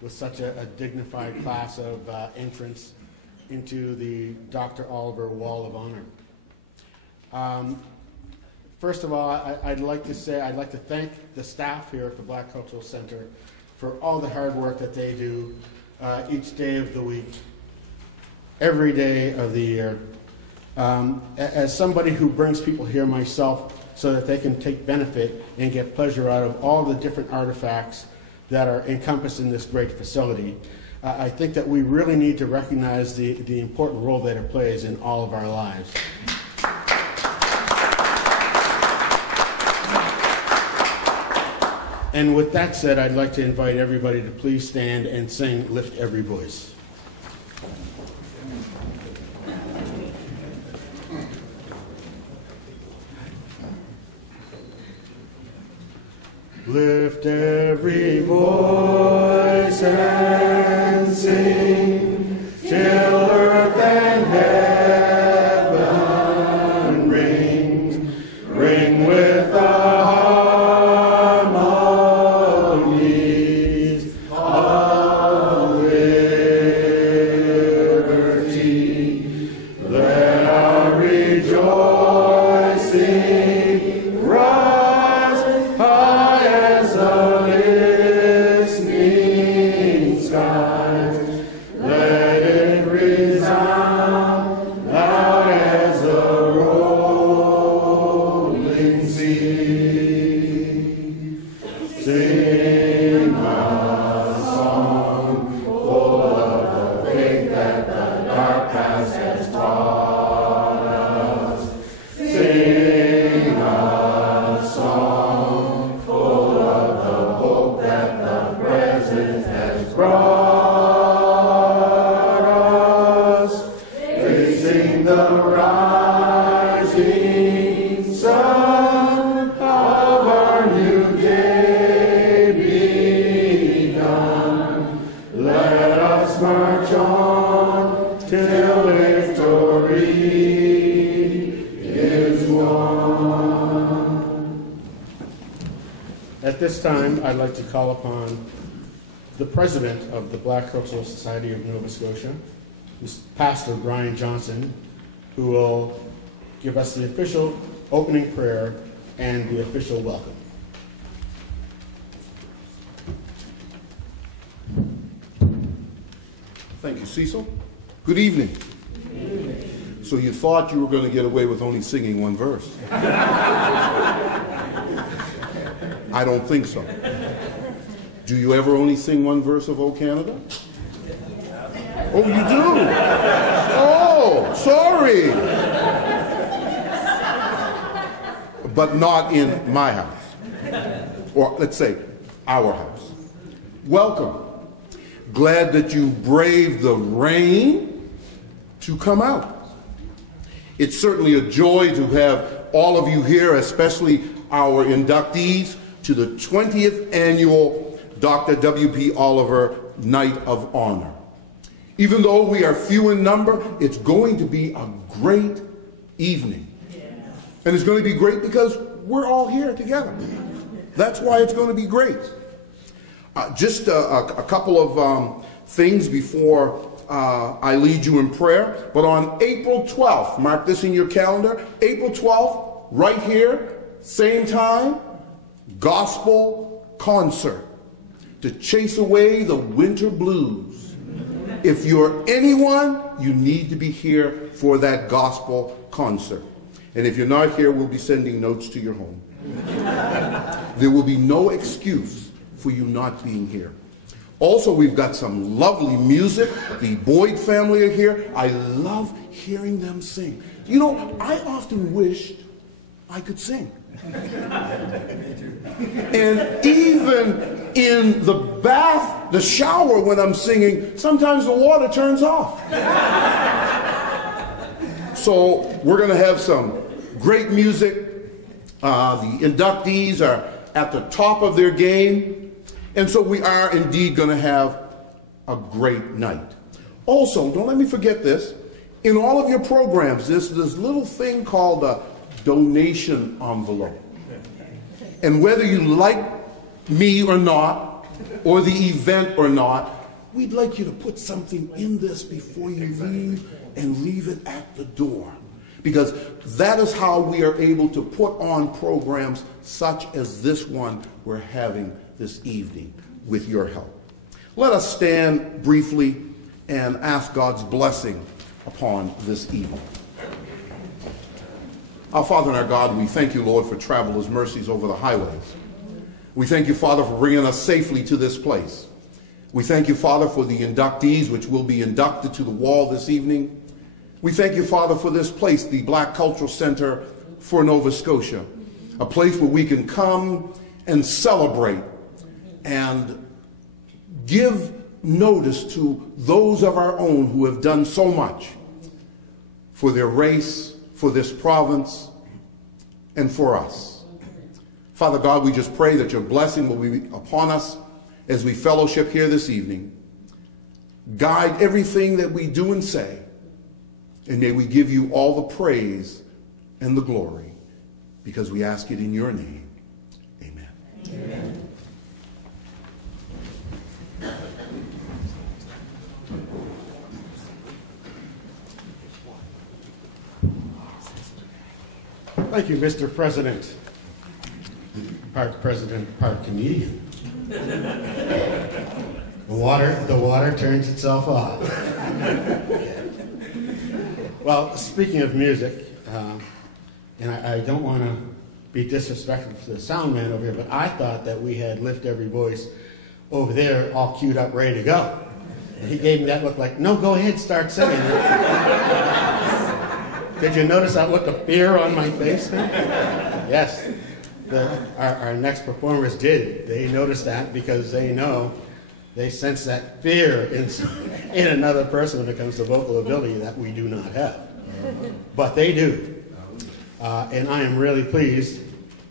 with such a dignified class of entrants into the Dr. Oliver Wall of Honor. First of all, I'd like to thank the staff here at the Black Cultural Center for all the hard work that they do each day of the week, every day of the year. As somebody who brings people here myself so that they can take benefit and get pleasure out of all the different artifacts that are encompassed in this great facility, I think that we really need to recognize the important role that it plays in all of our lives. And with that said, I'd like to invite everybody to please stand and sing Lift Every Voice. Lift every voice and sing till earth and heaven rings. Ring with the harmonies of liberty. Let our rejoicing rise high as the listening skies. Let it resound loud as the rolling sea. Sing a song full of the faith that the dark past has taught us. Sing a song full of the hope that the present has brought us. Facing the rising sun of our new day begun. Let us march on till victory is won. At this time, I'd like to call upon the president of the Black Cultural Society of Nova Scotia, Pastor Brian Johnson, who will give us the official opening prayer and the official welcome. Thank you, Cecil. Good evening. So you thought you were going to get away with only singing one verse. I don't think so. Do you ever only sing one verse of O Canada? Oh, you do? Oh, sorry. But not in my house. Or let's say, our house. Welcome. Glad that you braved the rain to come out. It's certainly a joy to have all of you here, especially our inductees to the 20th annual Dr. W.P. Oliver Night of Honor. Even though we are few in number, it's going to be a great evening. And it's going to be great because we're all here together. That's why it's going to be great. Just a couple of things before I lead you in prayer. But on April 12th, mark this in your calendar, April 12th, right here, same time, gospel concert to chase away the winter blues. If you're anyone, you need to be here for that gospel concert. And if you're not here, we'll be sending notes to your home. There will be no excuse for you not being here. Also, we've got some lovely music. The Boyd family are here. I love hearing them sing. You know, I often wished I could sing. And even in the bath, the shower when I'm singing, sometimes the water turns off. So we're going to have some great music. The inductees are at the top of their game. And so we are indeed going to have a great night. Also, don't let me forget this. In all of your programs, there's this little thing called a donation envelope. And whether you like me or not, or the event or not, we'd like you to put something in this before you leave and leave it at the door. Because that is how we are able to put on programs such as this one we're having this evening with your help. Let us stand briefly and ask God's blessing upon this evening. Our Father and our God, we thank you, Lord, for travelers' mercies over the highways. We thank you, Father, for bringing us safely to this place. We thank you, Father, for the inductees which will be inducted to the wall this evening. We thank you, Father, for this place, the Black Cultural Center for Nova Scotia, a place where we can come and celebrate and give notice to those of our own who have done so much for their race, for this province, and for us. Father God, we just pray that your blessing will be upon us as we fellowship here this evening. Guide everything that we do and say, and may we give you all the praise and the glory, because we ask it in your name. Amen. Amen. Thank you, Mr. President. Part President, part comedian. The water turns itself off. Well, speaking of music, and I don't want to be disrespectful to the sound man over here, but I thought that we had Lift Every Voice over there all queued up, ready to go. And he gave me that look like, no, go ahead, start singing. Did you notice that look of fear on my face? Yes. Our next performers did. They noticed that because they know, they sense that fear in another person when it comes to vocal ability that we do not have. But they do. And I am really pleased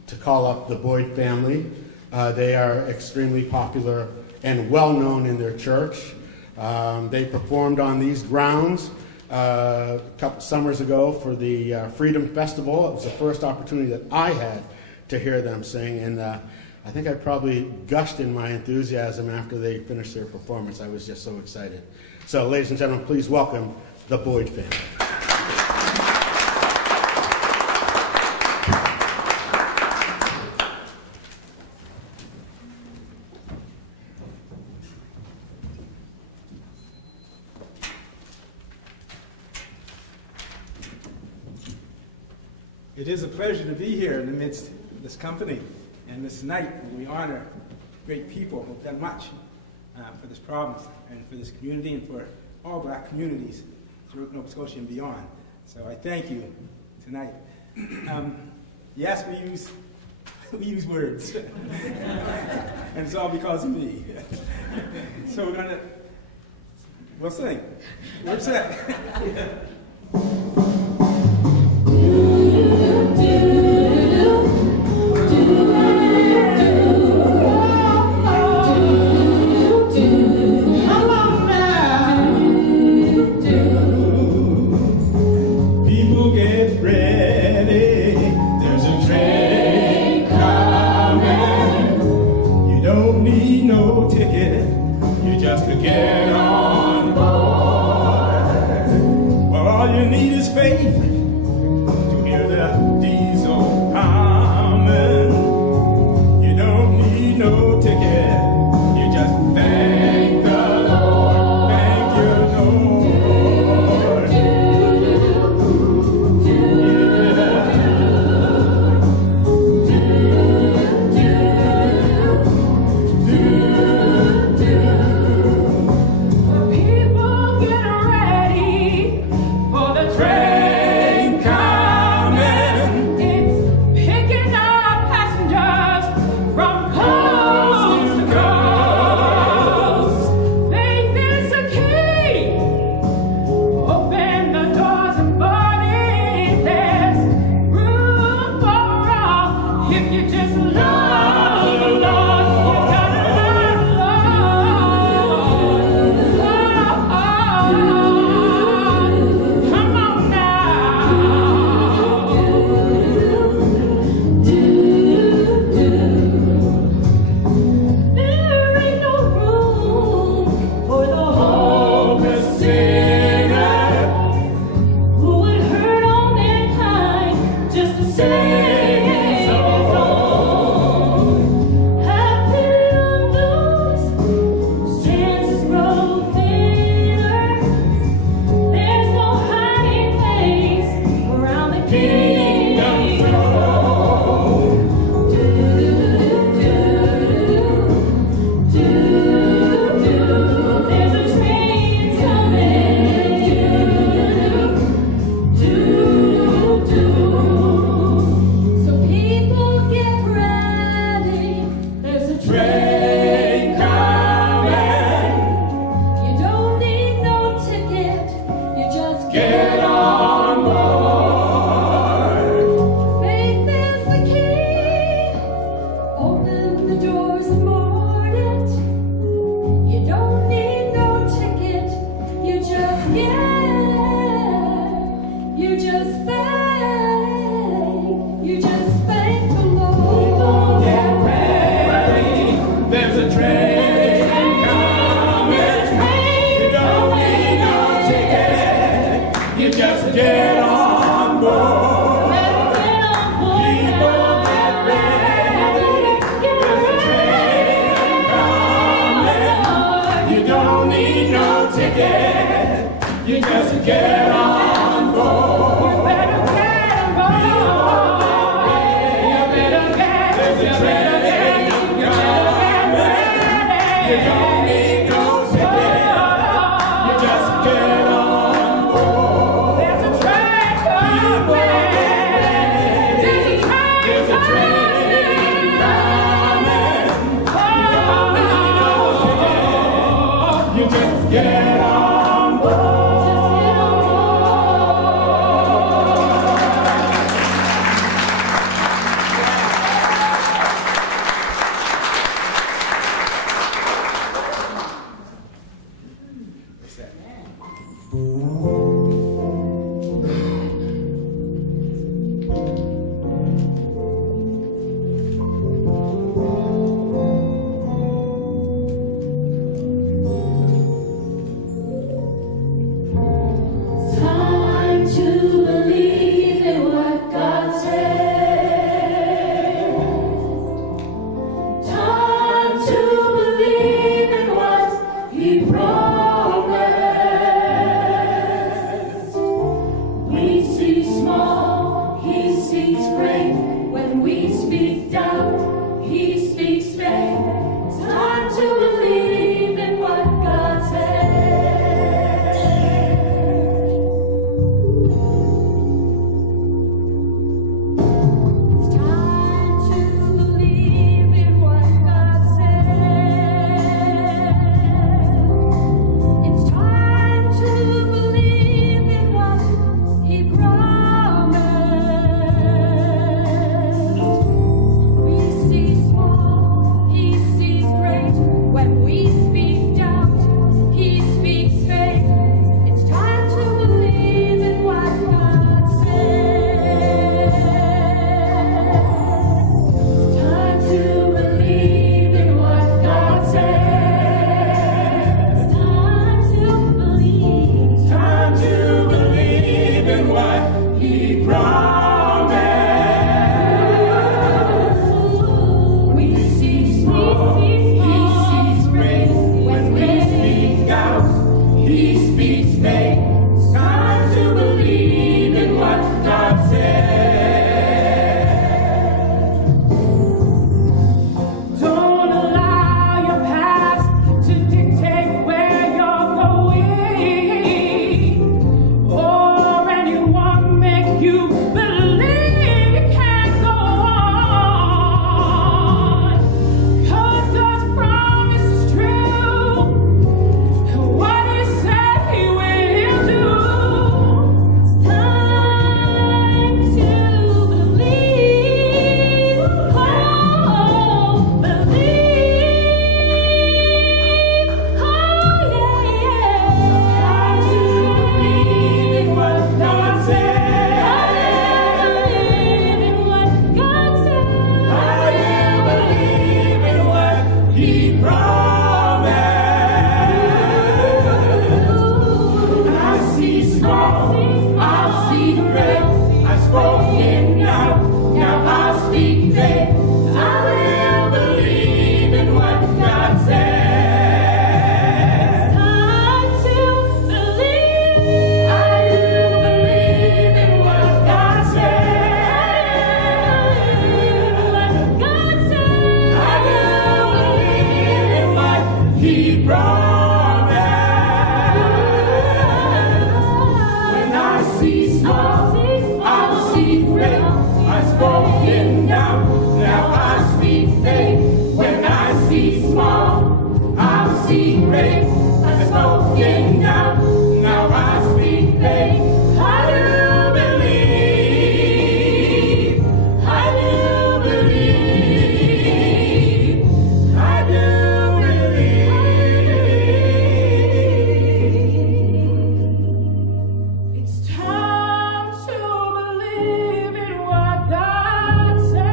to call up the Boyd family. They are extremely popular and well known in their church. They performed on these grounds a couple summers ago for the Freedom Festival. It was the first opportunity that I had to hear them sing, and I think I probably gushed in my enthusiasm after they finished their performance. I was just so excited. So, ladies and gentlemen, please welcome the Boyd family. It is a pleasure to be here in the midst of this company and this night when we honor great people who have done much for this province and for this community and for all black communities throughout Nova Scotia and beyond. So I thank you tonight. Yes, we use words, and it's all because of me. So we'll sing. We're set. There ain't we speak doubt, he speaks faith. It's time to believe in what God said. It's time to believe in what God said. It's time to believe in what he promised. We see small, he sees great. When we speak doubt, he speaks faith. It's time to believe in what God said. Time to believe in what God said. Time to believe. Time to believe in what he promised. We see small, he sees great. When we speak out, he speaks faith. It's time to believe in what God said. Don't allow your past to dictate where you're going, or anyone make you believe you can't go on. 'Cause God's promise is true, and what he said he will do. It's time to believe, oh, believe, oh yeah. Time to believe in what God said. Believe in what God said. I believe in what he promised. I see small, I see great. I spoke it now I speak faith. I will believe in what God said. Time to believe. I will believe in what God said. What God said. I will believe in what he promised. When I see small, I see great. I spoke it now I speak faith. When I see small, I see great. I spoke it now I speak faith. I do believe, I do believe, I do believe. It's time to believe in what God said.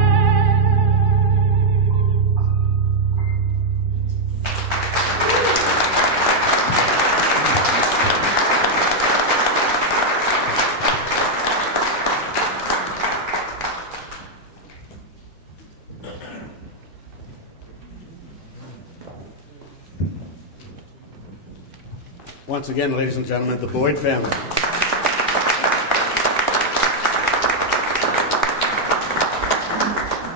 Once again, ladies and gentlemen, the Boyd family.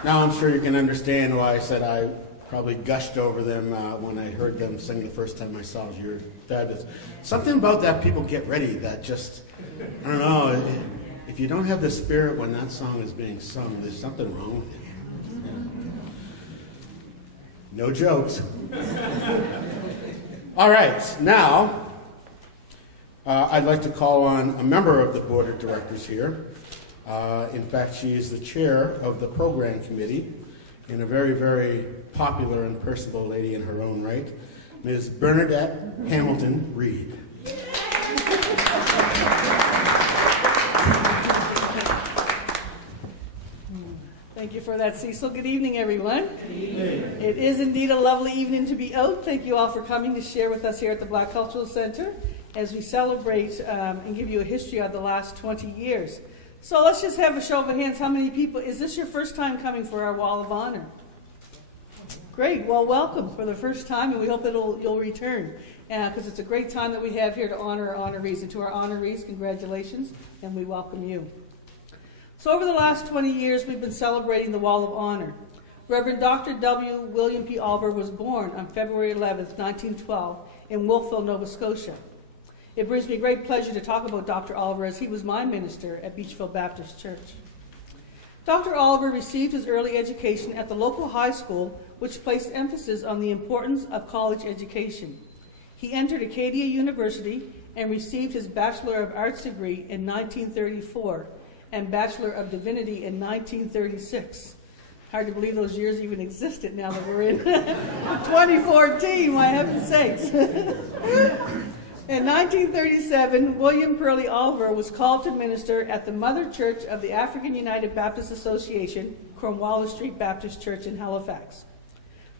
Now I'm sure you can understand why I said I probably gushed over them when I heard them sing the first time I saw you. That is something about that people get ready that just, I don't know, if you don't have the spirit when that song is being sung, there's something wrong with you. Yeah. No jokes. All right, now I'd like to call on a member of the board of directors here. In fact, she is the chair of the program committee and a very, very popular and personable lady in her own right, Ms. Bernadette Hamilton Reed. Thank you for that, Cecil. Good evening, everyone. Good evening. It is indeed a lovely evening to be out. Thank you all for coming to share with us here at the Black Cultural Center as we celebrate and give you a history of the last 20 years. So let's just have a show of hands. How many people, is this your first time coming for our Wall of Honor? Great. Well, welcome for the first time, and we hope you'll return because it's a great time that we have here to honor our honorees. And to our honorees, congratulations, and we welcome you. So over the last 20 years, we've been celebrating the Wall of Honor. Reverend Dr. W. William P. Oliver was born on February 11th, 1912, in Wolfville, Nova Scotia. It brings me great pleasure to talk about Dr. Oliver, as he was my minister at Beachville Baptist Church. Dr. Oliver received his early education at the local high school, which placed emphasis on the importance of college education. He entered Acadia University and received his Bachelor of Arts degree in 1934 and Bachelor of Divinity in 1936. Hard to believe those years even existed now that we're in 2014, my heaven's sakes. In 1937, William Pearly Oliver was called to minister at the Mother Church of the African United Baptist Association, Cornwallis Street Baptist Church in Halifax.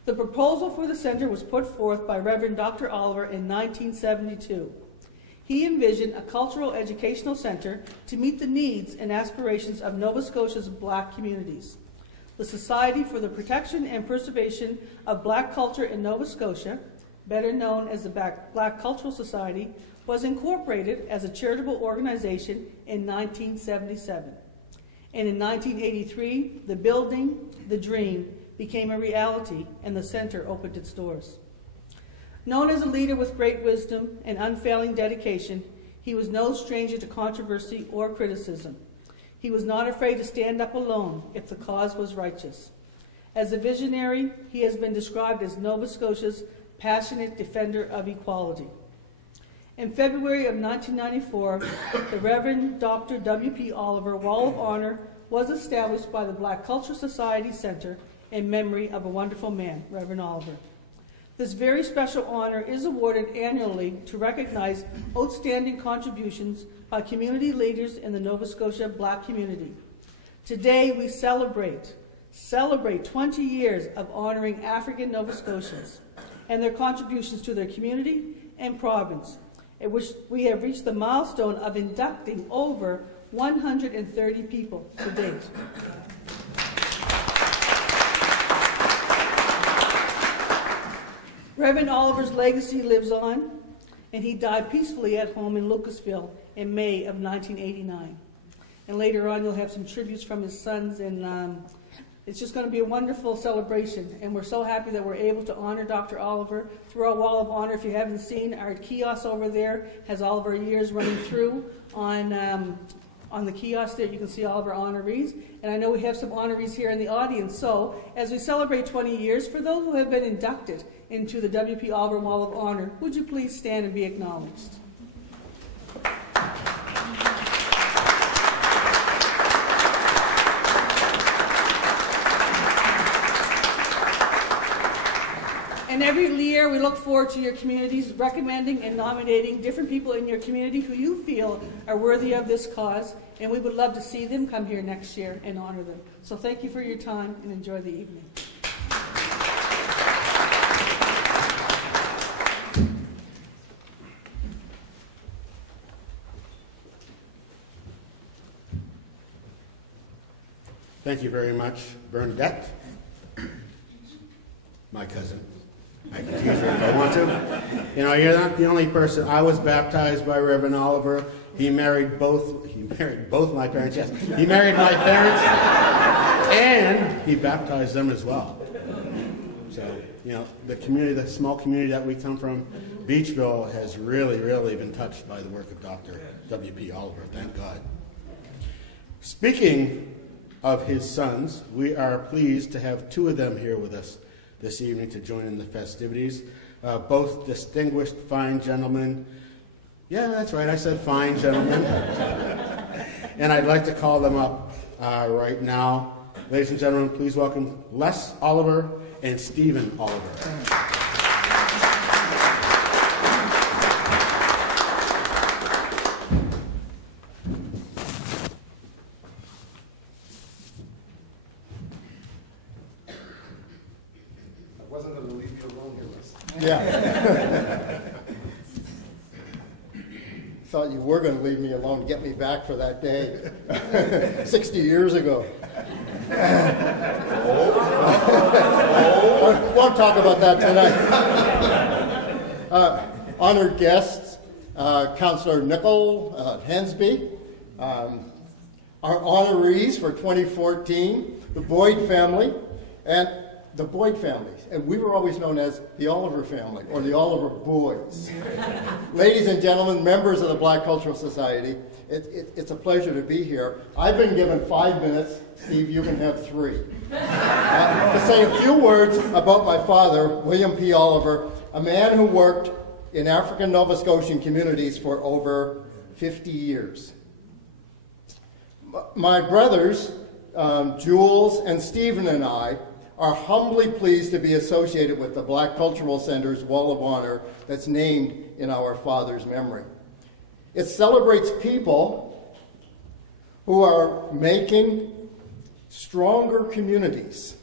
The proposal for the center was put forth by Reverend Dr. Oliver in 1972. He envisioned a cultural educational center to meet the needs and aspirations of Nova Scotia's Black communities. The Society for the Protection and Preservation of Black Culture in Nova Scotia, better known as the Black Cultural Society, was incorporated as a charitable organization in 1977. And in 1983, the building, the dream, became a reality, and the center opened its doors. Known as a leader with great wisdom and unfailing dedication, he was no stranger to controversy or criticism. He was not afraid to stand up alone if the cause was righteous. As a visionary, he has been described as Nova Scotia's passionate defender of equality. In February of 1994, the Reverend Dr. W.P. Oliver Wall of Honor was established by the Black Culture Society Center in memory of a wonderful man, Reverend Oliver. This very special honor is awarded annually to recognize outstanding contributions by community leaders in the Nova Scotia Black community. Today we celebrate 20 years of honoring African Nova Scotians and their contributions to their community and province, at which we have reached the milestone of inducting over 130 people to date. Reverend Oliver's legacy lives on, and he died peacefully at home in Lucasville in May of 1989. And later on, you'll have some tributes from his sons, and it's just going to be a wonderful celebration. And we're so happy that we're able to honor Dr. Oliver through our Wall of Honor. If you haven't seen, our kiosk over there has all of our years running through on the kiosk there. You can see all of our honorees. And I know we have some honorees here in the audience. So as we celebrate 20 years, for those who have been inducted into the W.P. Oliver Wall of Honor, would you please stand and be acknowledged? And every year we look forward to your communities recommending and nominating different people in your community who you feel are worthy of this cause, and we would love to see them come here next year and honor them. So thank you for your time and enjoy the evening. Thank you very much, Bernadette, my cousin. I can tease her if I want to. You know, you're not the only person. I was baptized by Reverend Oliver. He married both my parents, yes. He married my parents, and he baptized them as well. So, you know, the community, the small community that we come from, Beachville, has really, really been touched by the work of Dr. W.P. Oliver. Thank God. Speaking of his sons, we are pleased to have two of them here with us this evening to join in the festivities. Both distinguished fine gentlemen. Yeah, that's right, I said fine gentlemen. And I'd like to call them up right now. Ladies and gentlemen, please welcome Les Oliver and Stephen Oliver. Yeah. Thought you were going to leave me alone to get me back for that day 60 years ago. Won't talk about that tonight. Honored guests, Councillor Nicol Hensby, Our honorees for 2014, the Boyd family, and the Boyd family. And we were always known as the Oliver family, or the Oliver Boys. Ladies and gentlemen, members of the Black Cultural Society, it's a pleasure to be here. I've been given 5 minutes. Steve, you can have 3. To say a few words about my father, William P. Oliver, a man who worked in African Nova Scotian communities for over 50 years. My brothers, Jules and Stephen, and I are humbly pleased to be associated with the Black Cultural Center's Wall of Honor that's named in our father's memory. It celebrates people who are making stronger communities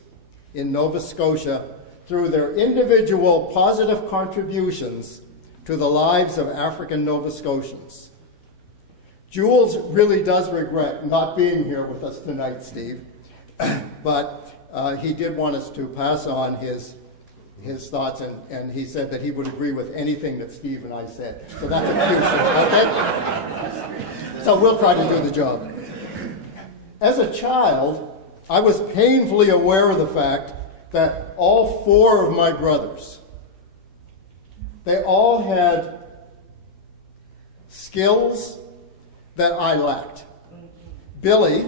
in Nova Scotia through their individual positive contributions to the lives of African Nova Scotians. Jules really does regret not being here with us tonight, Steve, but he did want us to pass on his thoughts, and he said that he would agree with anything that Steve and I said. So that's a cue, okay? So we'll try to do the job. As a child, I was painfully aware of the fact that all 4 of my brothers, they all had skills that I lacked. Billy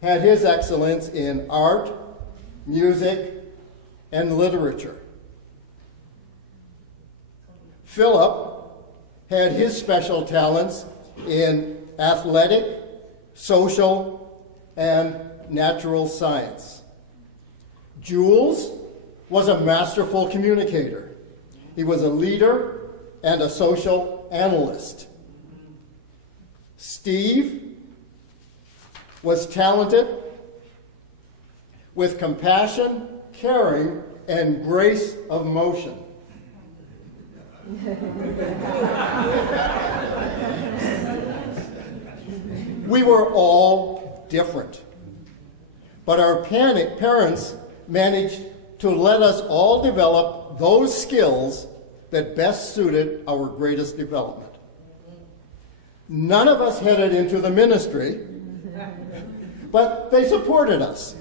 had his excellence in art, music, and literature. Philip had his special talents in athletic, social, and natural science. Jules was a masterful communicator. He was a leader and a social analyst. Steve was talented with compassion, caring, and grace of motion. We were all different, but our parents managed to let us all develop those skills that best suited our greatest development. None of us headed into the ministry, but they supported us.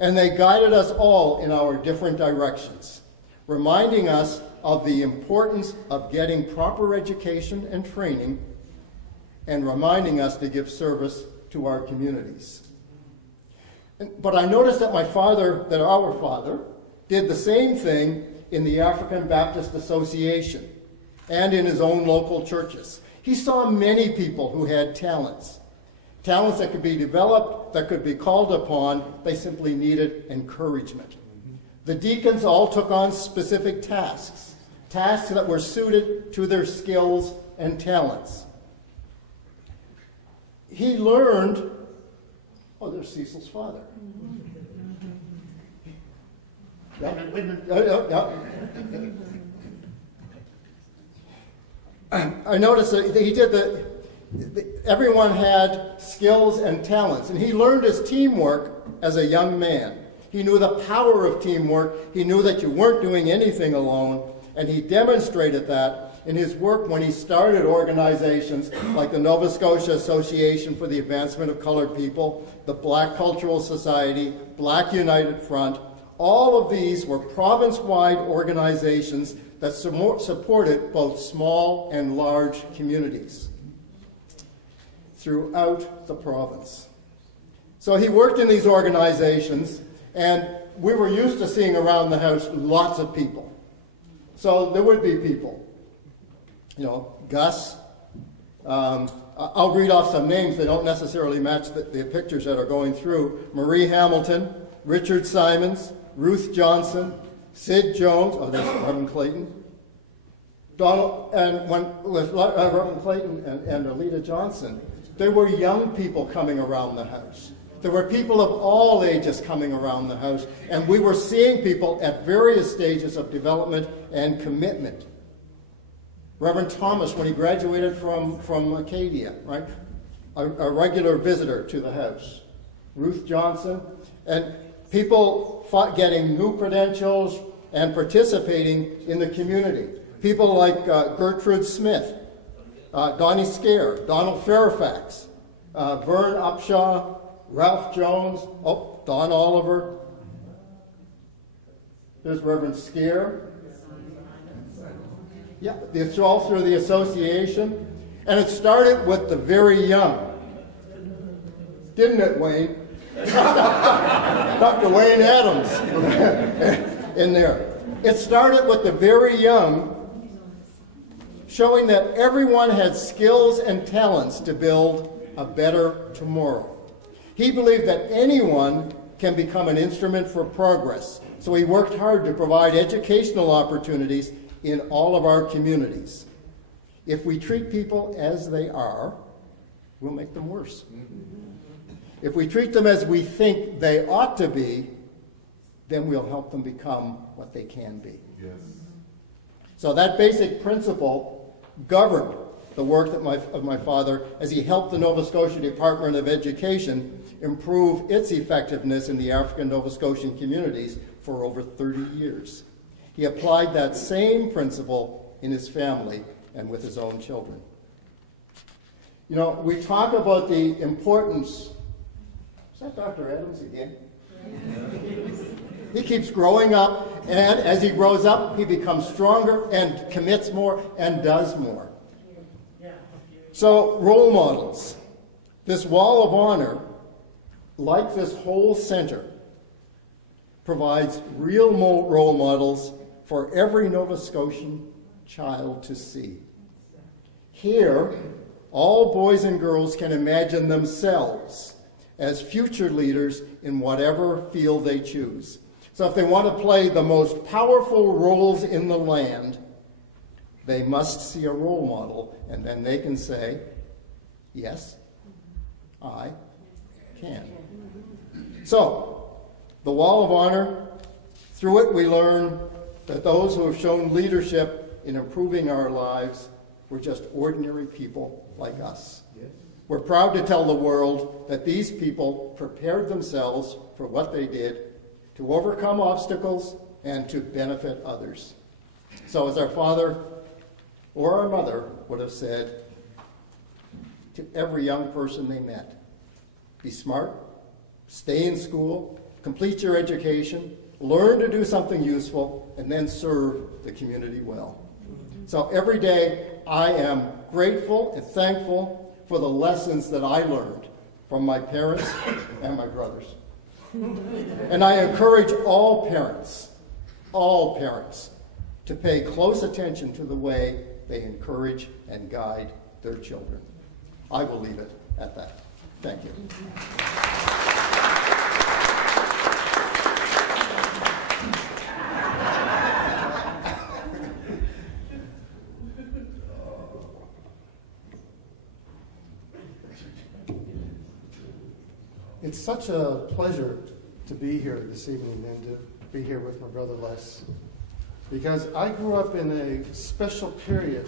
And they guided us all in our different directions, reminding us of the importance of getting proper education and training, and reminding us to give service to our communities. But I noticed that our father, did the same thing in the African Baptist Association and in his own local churches. He saw many people who had talents that could be developed, that could be called upon. They simply needed encouragement. The deacons all took on specific tasks that were suited to their skills and talents. He learned, oh, there's Cecil's father. I noticed that he did everyone had skills and talents, and he learned his teamwork as a young man. He knew the power of teamwork. He knew that you weren't doing anything alone, and he demonstrated that in his work when he started organizations like the Nova Scotia Association for the Advancement of Colored People, the Black Cultural Society, Black United Front. All of these were province-wide organizations that supported both small and large communities throughout the province. So he worked in these organizations, and we were used to seeing around the house lots of people. So there would be people. You know, Gus, I'll read off some names. They don't necessarily match the pictures that are going through. Marie Hamilton, Richard Simons, Ruth Johnson, Sid Jones, oh, there's Reverend Clayton, Donald, and with Reverend Clayton and Alita Johnson, there were young people coming around the house. There were people of all ages coming around the house, and we were seeing people at various stages of development and commitment. Reverend Thomas, when he graduated from Acadia, right, a regular visitor to the house. Ruth Johnson, and people getting new credentials and participating in the community. People like Gertrude Smith, Donnie Scare, Donald Fairfax, Vern Upshaw, Ralph Jones, oh, Don Oliver. There's Reverend Scare. Yeah, it's all through the association. And it started with the very young. Didn't it, Wayne? Dr. Wayne Adams in there. It started with the very young, showing that everyone had skills and talents to build a better tomorrow. He believed that anyone can become an instrument for progress, so he worked hard to provide educational opportunities in all of our communities. If we treat people as they are, we'll make them worse. If we treat them as we think they ought to be, then we'll help them become what they can be. Yes. So that basic principle governed the work of my father as he helped the Nova Scotia Department of Education improve its effectiveness in the African Nova Scotian communities for over 30 years. He applied that same principle in his family and with his own children. You know, we talk about the importance. Is that Dr. Adams again? He keeps growing up, and as he grows up, he becomes stronger and commits more and does more. So, role models. This wall of honor, like this whole center, provides real role models for every Nova Scotian child to see. Here, all boys and girls can imagine themselves as future leaders in whatever field they choose. So if they want to play the most powerful roles in the land, they must see a role model, and then they can say, yes, I can. So, the Wall of Honor, through it we learn that those who have shown leadership in improving our lives were just ordinary people like us. Yes. We're proud to tell the world that these people prepared themselves for what they did to overcome obstacles and to benefit others. So as our father or our mother would have said to every young person they met, be smart, stay in school, complete your education, learn to do something useful, and then serve the community well. So every day I am grateful and thankful for the lessons that I learned from my parents and my brothers. And I encourage all parents, to pay close attention to the way they encourage and guide their children. I will leave it at that. Thank you. It's such a pleasure to be here this evening and to be here with my brother Les, because I grew up in a special period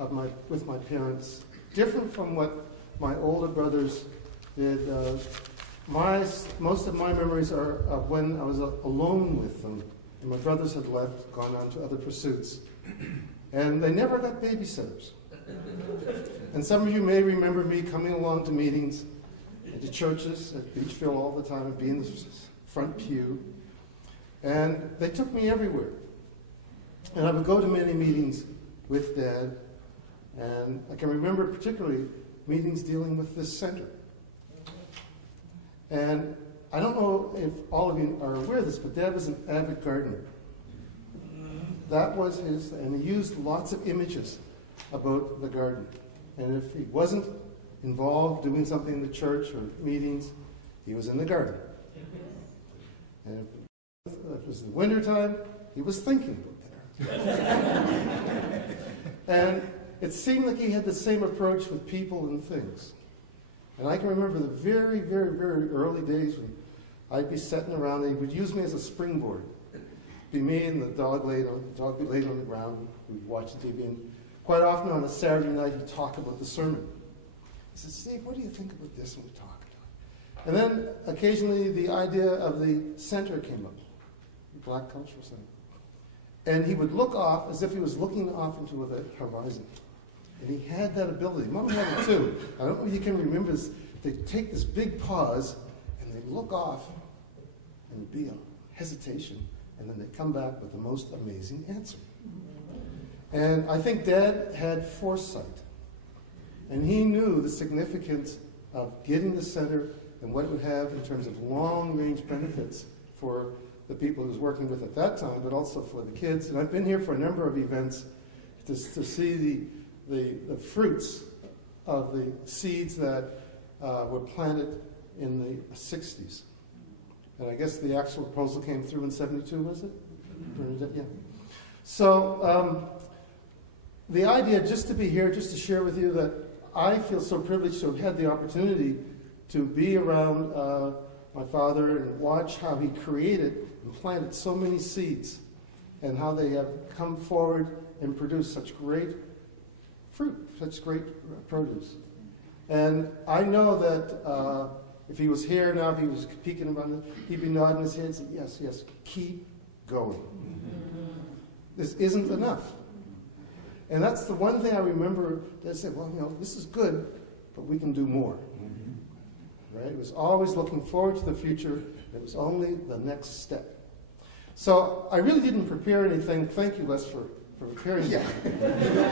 of with my parents, different from what my older brothers did. Most of my memories are of when I was alone with them, and my brothers had left, gone on to other pursuits, and they never got babysitters. And some of you may remember me coming along to meetings, to churches at Beachville all the time. I'd be in the front pew. And they took me everywhere. And I would go to many meetings with Dad. And I can remember particularly meetings dealing with this center. And I don't know if all of you are aware of this, but Dad was an avid gardener. That was his, and he used lots of images about the garden. And if he wasn't involved doing something in the church or meetings, he was in the garden. And if it was the winter time, he was thinking about there. And it seemed like he had the same approach with people and things. And I can remember the very, very, very early days when I'd be sitting around and he would use me as a springboard. It'd be me and the dog laid on the ground. We'd watch the TV, and quite often on a Saturday night he'd talk about the sermon. He said, Steve, what do you think about this? And we talked. And then occasionally the idea of the center came up, the Black Cultural Center. And he would look off as if he was looking off into the horizon. And he had that ability. Mom had it too. I don't know if you can remember this. They take this big pause and they look off and there'd be a hesitation, and then they come back with the most amazing answer. And I think Dad had foresight. And he knew the significance of getting the center and what it would have in terms of long-range benefits for the people he was working with at that time, but also for the kids. And I've been here for a number of events to see the fruits of the seeds that were planted in the 60s. And I guess the actual proposal came through in 72, was it? Yeah. So the idea just to be here, just to share with you that I feel so privileged to have had the opportunity to be around my father and watch how he created and planted so many seeds and how they have come forward and produced such great fruit, such great produce. And I know that if he was here now, if he was peeking around, he'd be nodding his head and saying, yes, yes, keep going. This isn't enough. And that's the one thing I remember. They said, well, you know, this is good, but we can do more. Right? It was always looking forward to the future. It was only the next step. So I really didn't prepare anything. Thank you, Les, for preparing that.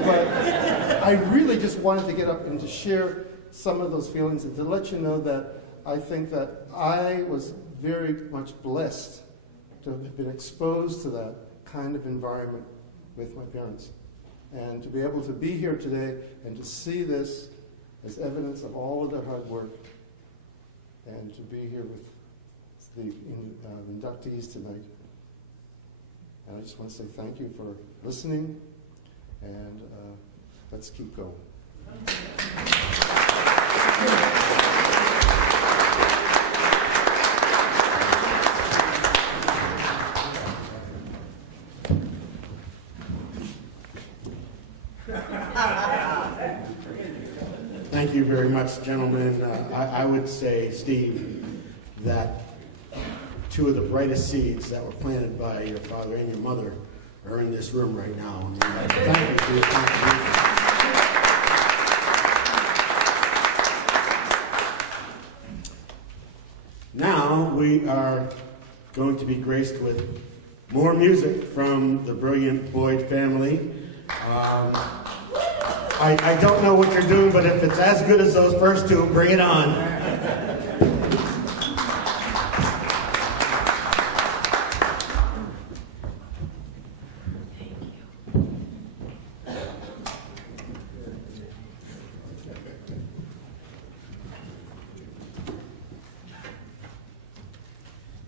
But I really just wanted to get up and to share some of those feelings and to let you know that I think that I was very much blessed to have been exposed to that kind of environment with my parents. And to be able to be here today and to see this as evidence of all of their hard work, and to be here with the inductees tonight. And I just want to say thank you for listening, and let's keep going. Thank you very much, gentlemen. I would say, Steve, that two of the brightest seeds that were planted by your father and your mother are in this room right now. I mean, thank you for your contribution. Now we are going to be graced with more music from the brilliant Boyd family. I don't know what you're doing, but if it's as good as those first two, bring it on.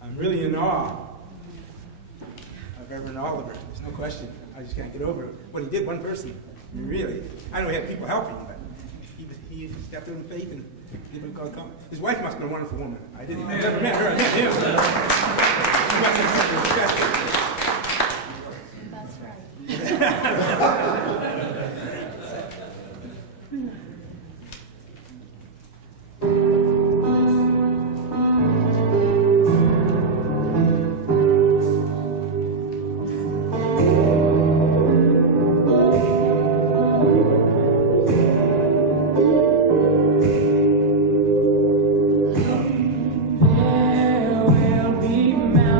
I'm really in awe of Reverend Oliver. There's no question. I just can't get over it. What he did, one person. I mean, really. I know he had people helping, but he stepped in faith and did what God called him. His wife must have been a wonderful woman. I've never met her. I met him. He must have something special. That's right. There will be mountains.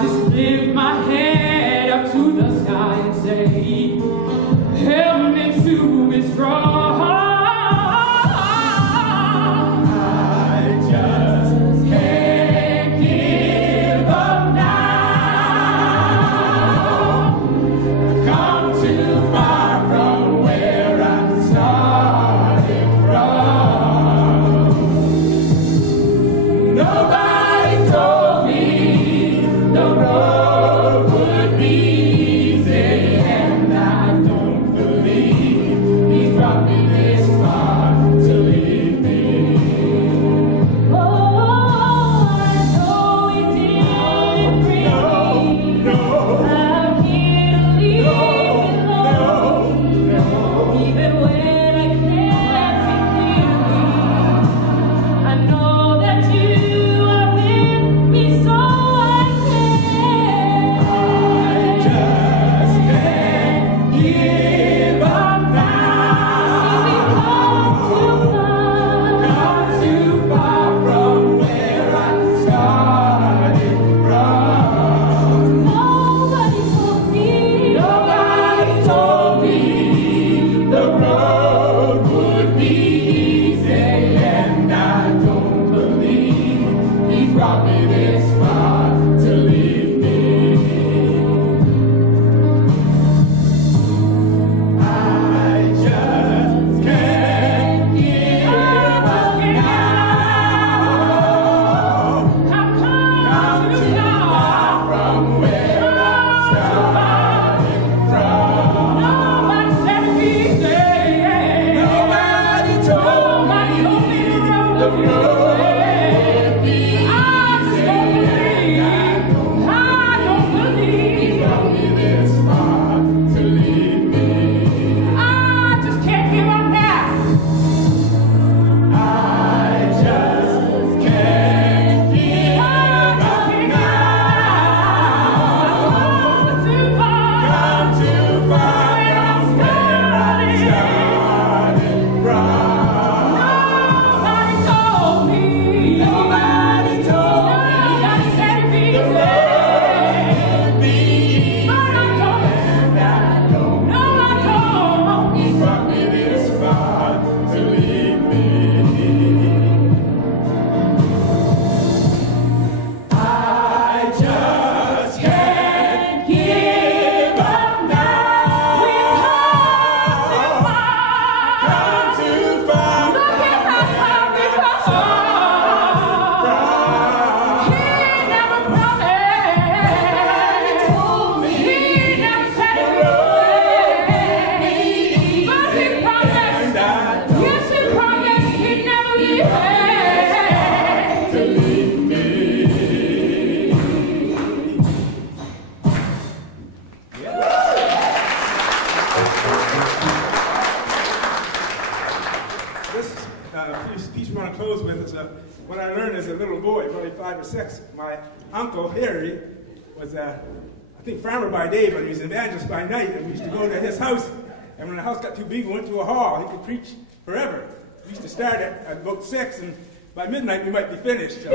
just lift my head up to the sky and say, help me to be strong. I just can't give up now. Come too far from where I'm starting from. Nobody told me the road would be easy, and I don't believe he's brought me this far to leave me. Oh, I know he didn't bring me. No, I'm here to leave alone. Even when I can't see clearly, I know that you are with me, so I can. I just can't give up now. Come too far from where I started from. Nobody told me the road would be easy, and I don't believe he's brought me this far to leave me. I just can't give up now. Come too far from where I started from. Nobody said it easy. Nobody told me the road would be easy. I don't believe he's brought me this far to leave me. I just can't give up now. I just can't give up now. Come too far from where I started from. Nobody told me. Nobody said it the road would be easy, and I don't know he's brought me this far to leave me. I just can't give up now. Come too far. Look at how far we've come. He never promised. He never said it would be easy, but he promised. Yes, he promised he'd never leave me. To leave me. This piece we want to close with is what I learned as a little boy, probably 5 or 6. My uncle, Harry, was I think farmer by day, but he was an evangelist by night, and we used to go to his house. And when the house got too big, we went to a hall. He could preach forever. We used to start at about 6, and by midnight we might be finished. So.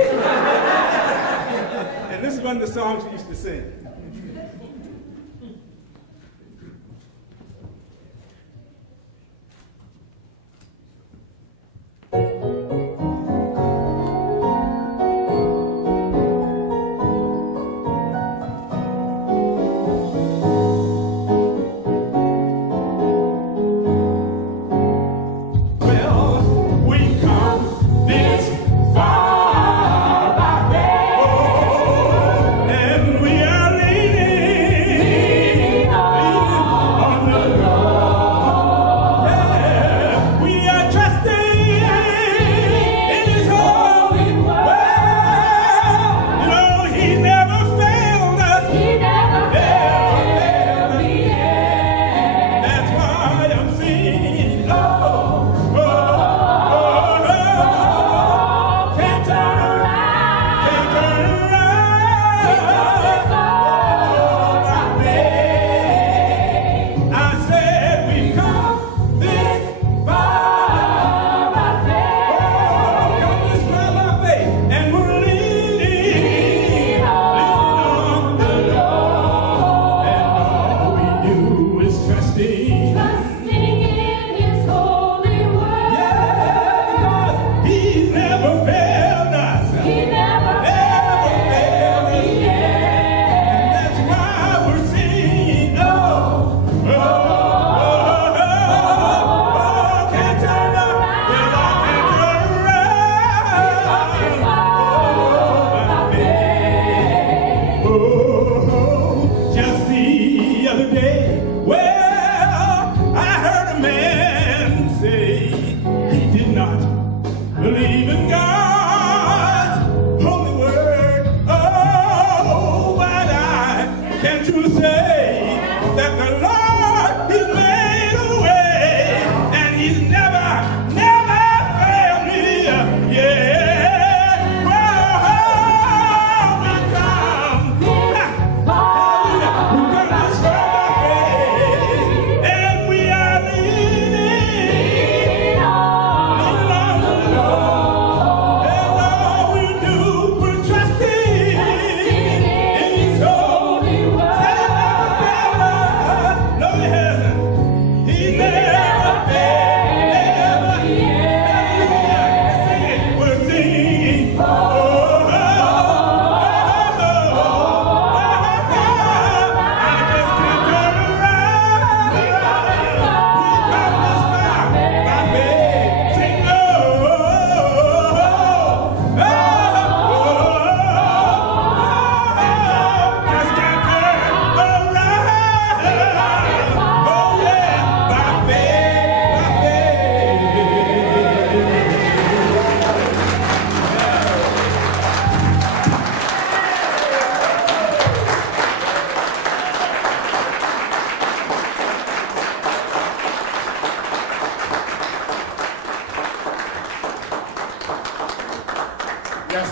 And this is one of the songs we used to sing. Well, we come this far by faith, And we are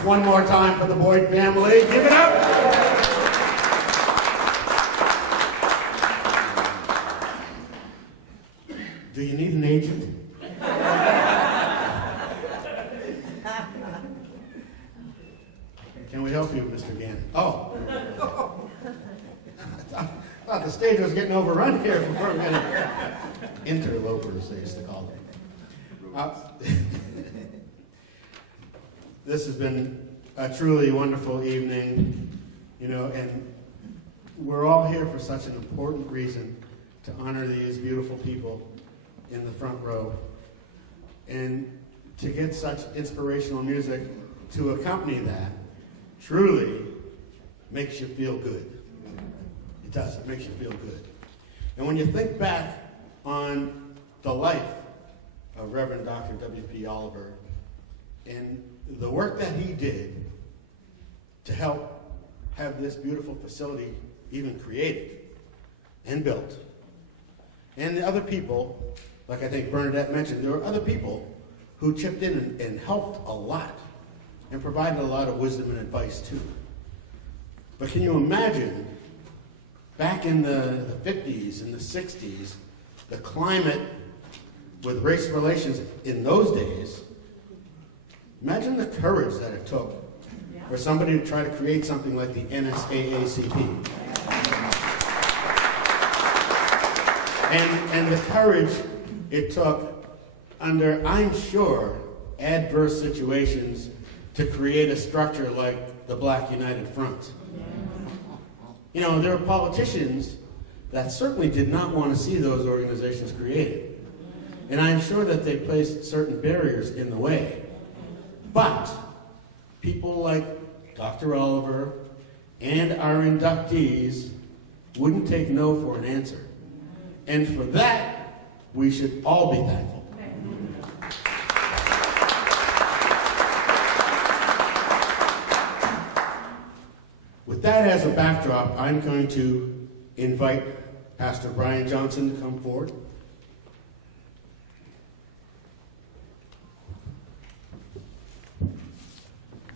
one more time for the Boyd family. Give it up. Do you need an agent? Can we help you, Mr. Gannon? Oh. I thought the stage was getting overrun here before we got interlopers, they used to call them. This has been a truly wonderful evening, and we're all here for such an important reason, to honor these beautiful people in the front row, and to get such inspirational music to accompany that truly makes you feel good. It does, it makes you feel good. And when you think back on the life of Reverend Dr. W.P. Oliver and the work that he did to help have this beautiful facility even created and built, and the other people, like I think Bernadette mentioned, there were other people who chipped in and helped a lot and provided a lot of wisdom and advice too. But can you imagine back in the 50s and the 60s, the climate with race relations in those days? Imagine the courage that it took for somebody to try to create something like the NSAACP. And the courage it took under, I'm sure, adverse situations to create a structure like the Black United Front. There were politicians that certainly did not want to see those organizations created. And I'm sure that they placed certain barriers in the way. But people like Dr. Oliver and our inductees wouldn't take no for an answer. And for that, we should all be thankful. With that as a backdrop, I'm going to invite Pastor Brian Johnson to come forward.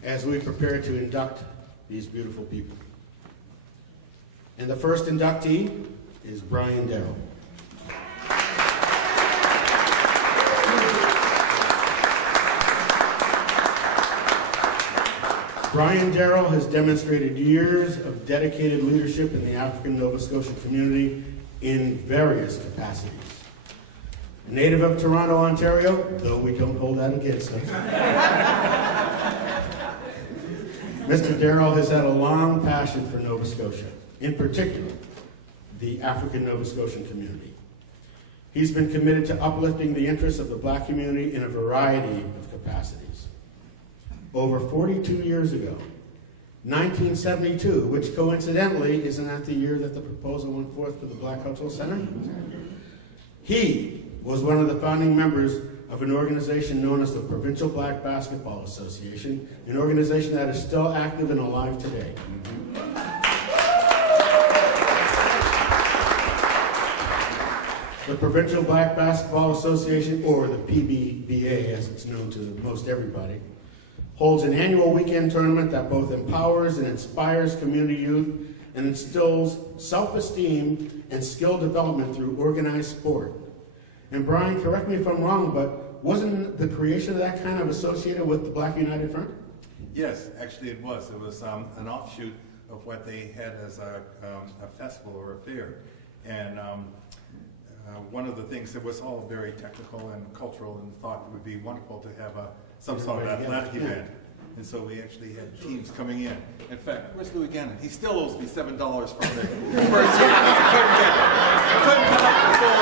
As we prepare to induct these beautiful people. And the first inductee is Brian Darrell. Brian Darrell has demonstrated years of dedicated leadership in the African Nova Scotia community in various capacities. A native of Toronto, Ontario, though we don't hold that against him. Mr. Darrell has had a long passion for Nova Scotia, in particular, the African Nova Scotian community. He's been committed to uplifting the interests of the Black community in a variety of capacities. Over 42 years ago, 1972, which coincidentally isn't that the year that the proposal went forth for the Black Cultural Center, he was one of the founding members of an organization known as the Provincial Black Basketball Association, an organization that is still active and alive today. The Provincial Black Basketball Association, or the PBBA as it's known to most everybody, holds an annual weekend tournament that both empowers and inspires community youth and instills self-esteem and skill development through organized sport. And Brian, correct me if I'm wrong, but wasn't the creation of that kind of associated with the Black United Front? Yes, actually it was. It was an offshoot of what they had as a festival or a fair. And one of the things that was all very technical and cultural, and thought it would be wonderful to have some sort of athletic event. And so we actually had teams coming in. In fact, where's Louis Gannon? He still owes me $7 for his first year. Couldn't come up with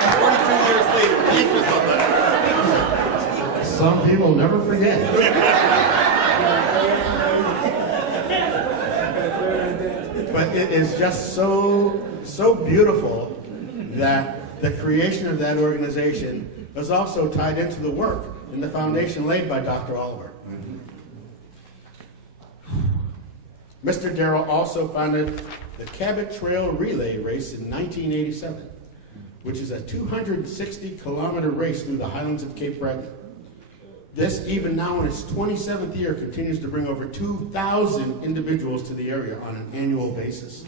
the 42 years later, the interest on that. Some people never forget. But it is just so beautiful that the creation of that organization was also tied into the work and the foundation laid by Dr. Oliver. Mr. Darrell also founded the Cabot Trail Relay Race in 1987, which is a 260-kilometer race through the Highlands of Cape Breton. This, even now in its 27th year, continues to bring over 2,000 individuals to the area on an annual basis.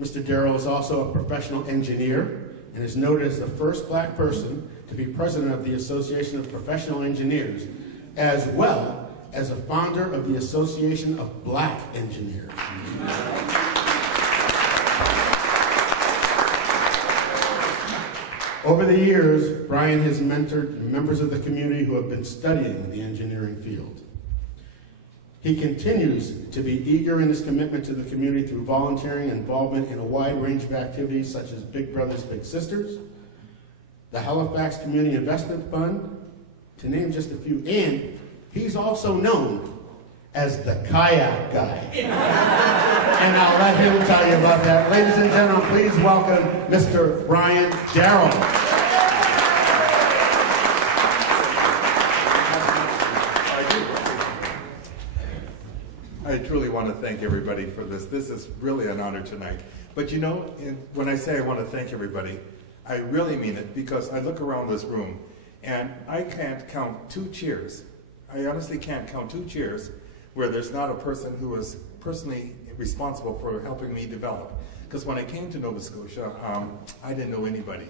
Mr. Darrell is also a professional engineer and is noted as the first black person to be president of the Association of Professional Engineers, as well as a founder of the Association of Black Engineers. Over the years, Brian has mentored members of the community who have been studying the engineering field. He continues to be eager in his commitment to the community through volunteering and involvement in a wide range of activities such as Big Brothers Big Sisters, the Halifax Community Investment Fund, to name just a few. And he's also known as the kayak guy. And I'll let him tell you about that. Ladies and gentlemen, please welcome Mr. Brian Darrell. I truly want to thank everybody for this. This is really an honor tonight. But you know, when I say I want to thank everybody, I really mean it, because I look around this room and I can't count 2 chairs. I honestly can't count 2 chairs where there's not a person who is personally responsible for helping me develop. Because when I came to Nova Scotia, I didn't know anybody.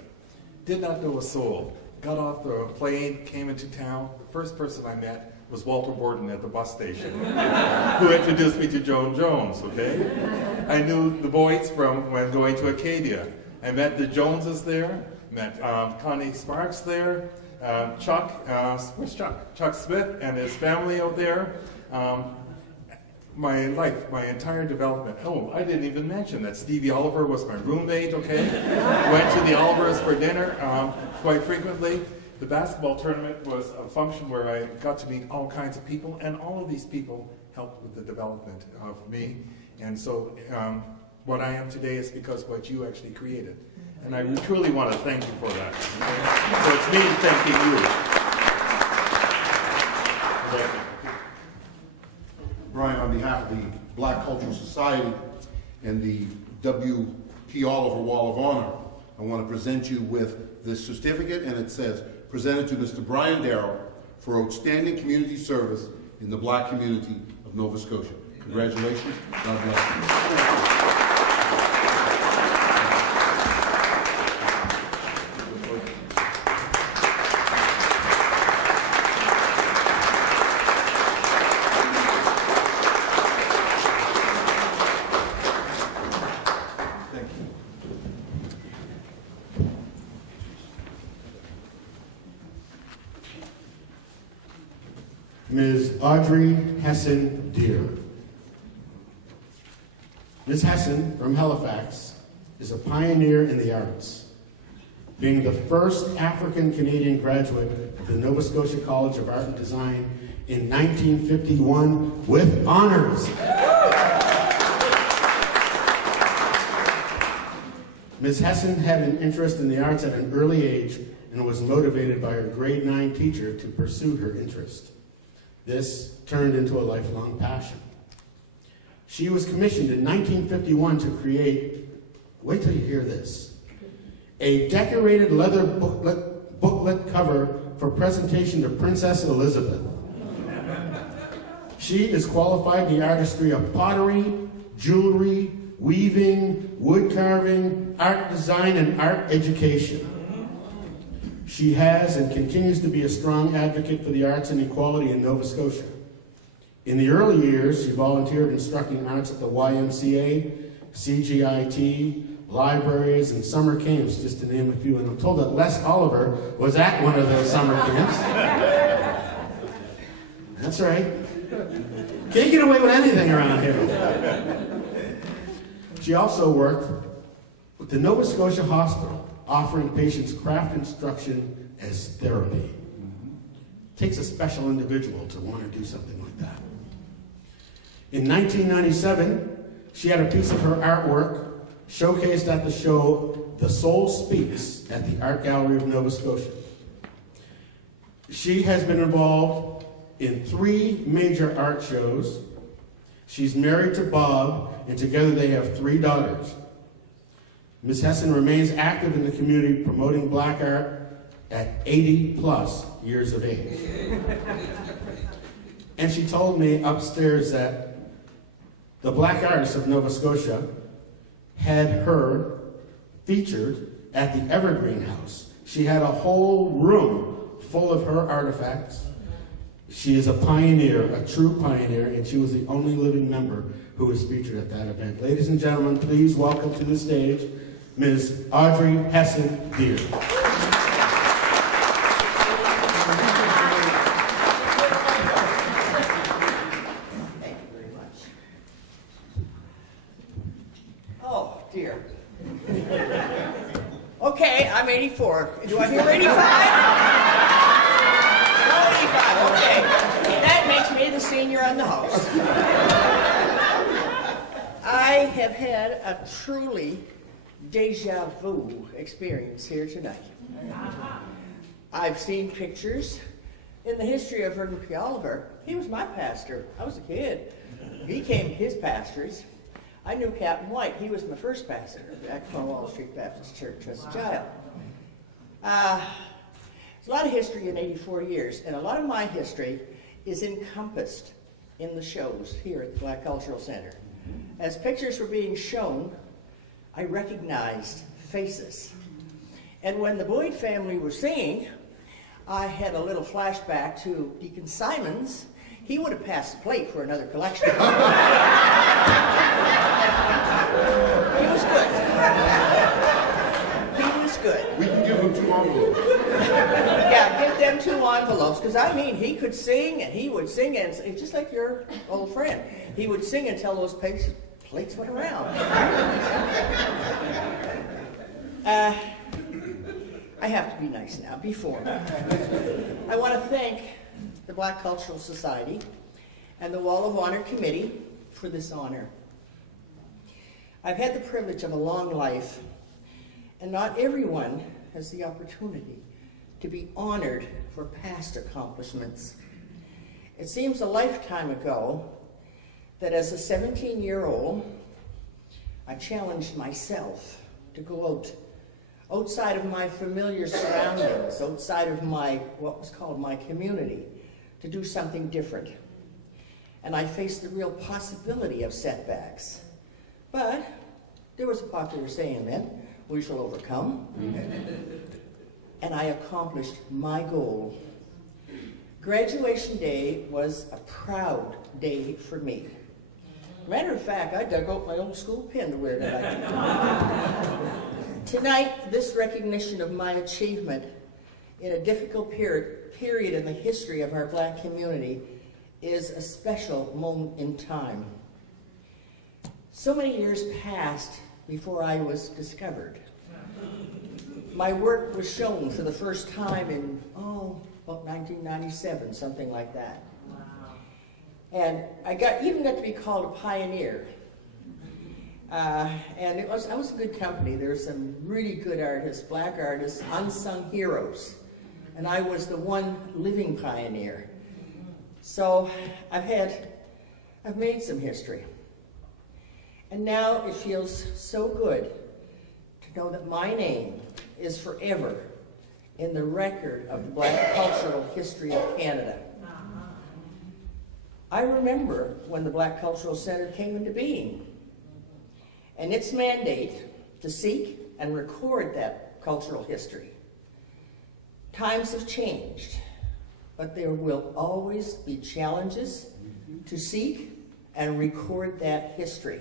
Did not know a soul. Got off the plane, came into town. The first person I met was Walter Borden at the bus station, who introduced me to Joan Jones, okay? I knew the boys from when going to Acadia. I met the Joneses there, met Connie Sparks there, where's Chuck? Chuck Smith and his family out there. My life, my entire development. Oh, I didn't even mention that Stevie Oliver was my roommate, okay? Went to the Olivers for dinner quite frequently. The basketball tournament was a function where I got to meet all kinds of people, and all of these people helped with the development of me. And so what I am today is because of what you actually created. And I truly want to thank you for that. Okay? So it's me thanking you. Brian, on behalf of the Black Cultural Society and the W.P. Oliver Wall of Honor, I want to present you with this certificate, and it says, presented to Mr. Brian Darrell for outstanding community service in the black community of Nova Scotia. Congratulations. God bless you. Ms. Audrey Hessen Deer. Ms. Hessen, from Halifax, is a pioneer in the arts, being the first African-Canadian graduate of the Nova Scotia College of Art and Design in 1951 with honors. Ms. Hessen had an interest in the arts at an early age and was motivated by her grade 9 teacher to pursue her interest. This turned into a lifelong passion. She was commissioned in 1951 to create, wait till you hear this, a decorated leather booklet cover for presentation to Princess Elizabeth. She is qualified in the artistry of pottery, jewelry, weaving, wood carving, art design, and art education. She has and continues to be a strong advocate for the arts and equality in Nova Scotia. In the early years, she volunteered instructing arts at the YMCA, CGIT, libraries, and summer camps, just to name a few. And I'm told that Les Oliver was at one of those summer camps. That's right. Can't get away with anything around here. She also worked with the Nova Scotia Hospital, offering patients craft instruction as therapy. Takes a special individual to want to do something like that. In 1997, she had a piece of her artwork showcased at the show The Soul Speaks at the Art Gallery of Nova Scotia. She has been involved in 3 major art shows. She's married to Bob, and together they have 3 daughters. Ms. Hessen remains active in the community, promoting black art at 80 plus years of age. And she told me upstairs that the Black artists of Nova Scotia had her featured at the Evergreen House. She had a whole room full of her artifacts. She is a pioneer, a true pioneer, and she was the only living member who was featured at that event. Ladies and gentlemen, please welcome to the stage Ms. Audrey Hessen-Deer. Okay, I'm 84. Do I hear 85? No, 85, okay. That makes me the senior on the house. I have had a truly deja vu experience here tonight. I've seen pictures. In the history of Vernon P. Oliver, he was my pastor. I was a kid. He became his pastors. I knew Captain White. He was my first pastor back from Wall Street Baptist Church as a child. There's a lot of history in 84 years, and a lot of my history is encompassed in the shows here at the Black Cultural Center. As pictures were being shown, I recognized faces. And when the Boyd family was singing, I had a little flashback to Deacon Simons. He would have passed the plate for another collection. He was good. He was good. We can give him 2 envelopes. Yeah, give them 2 envelopes, because I mean, he could sing, and he would sing, and it's just like your old friend. He would sing until those plates went around. I have to be nice now, before. I want to thank the Black Cultural Society and the Wall of Honor Committee for this honor. I've had the privilege of a long life, and not everyone has the opportunity to be honored for past accomplishments. It seems a lifetime ago that as a 17-year-old, I challenged myself to go outside of my familiar surroundings, outside of what was called my community, to do something different. And I faced the real possibility of setbacks. But there was a popular saying then, we shall overcome. And I accomplished my goal. Graduation day was a proud day for me. Matter of fact, I dug out my old school pin to wear tonight. Tonight, this recognition of my achievement in a difficult period in the history of our Black community is a special moment in time. So many years passed before I was discovered. My work was shown for the first time in, about 1997, something like that. Wow. And I even got to be called a pioneer. And I was in good company. There were some really good artists, Black artists, unsung heroes. And I was the one living pioneer. So I've made some history. And now it feels so good to know that my name is forever in the record of the Black cultural history of Canada. I remember when the Black Cultural Center came into being, and its mandate to seek and record that cultural history. Times have changed, but there will always be challenges to seek and record that history.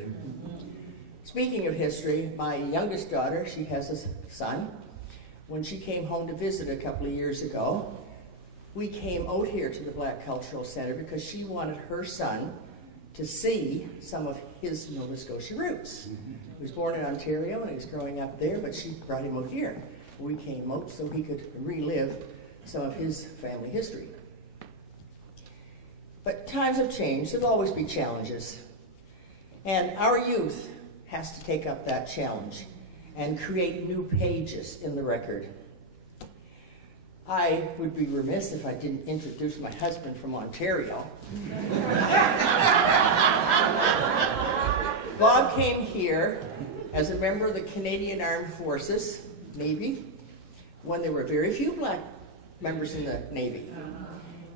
Speaking of history, my youngest daughter, she has a son. When she came home to visit a couple of years ago, we came out here to the Black Cultural Center because she wanted her son to see some of his Nova Scotia roots. He was born in Ontario and he was growing up there, but she brought him out here. We came out so he could relive some of his family history. But times have changed. There'll always be challenges. And our youth has to take up that challenge and create new pages in the record. I would be remiss if I didn't introduce my husband from Ontario. Bob came here as a member of the Canadian Armed Forces, Navy, when there were very few black members in the Navy.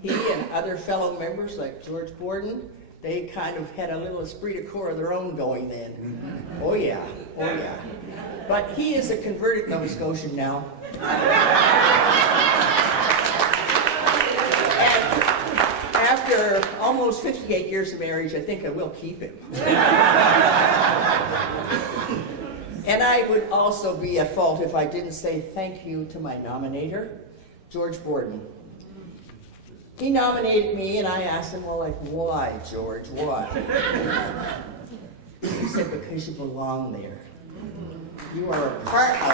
He and other fellow members like George Borden, they kind of had a little esprit de corps of their own going then. Oh yeah, oh yeah. But he is a converted Nova Scotian now. And after almost 58 years of marriage, I think I will keep him. And I would also be at fault if I didn't say thank you to my nominator, George Borden. He nominated me, and I asked him, well, like, why, George, why? He said, because you belong there. You are a part of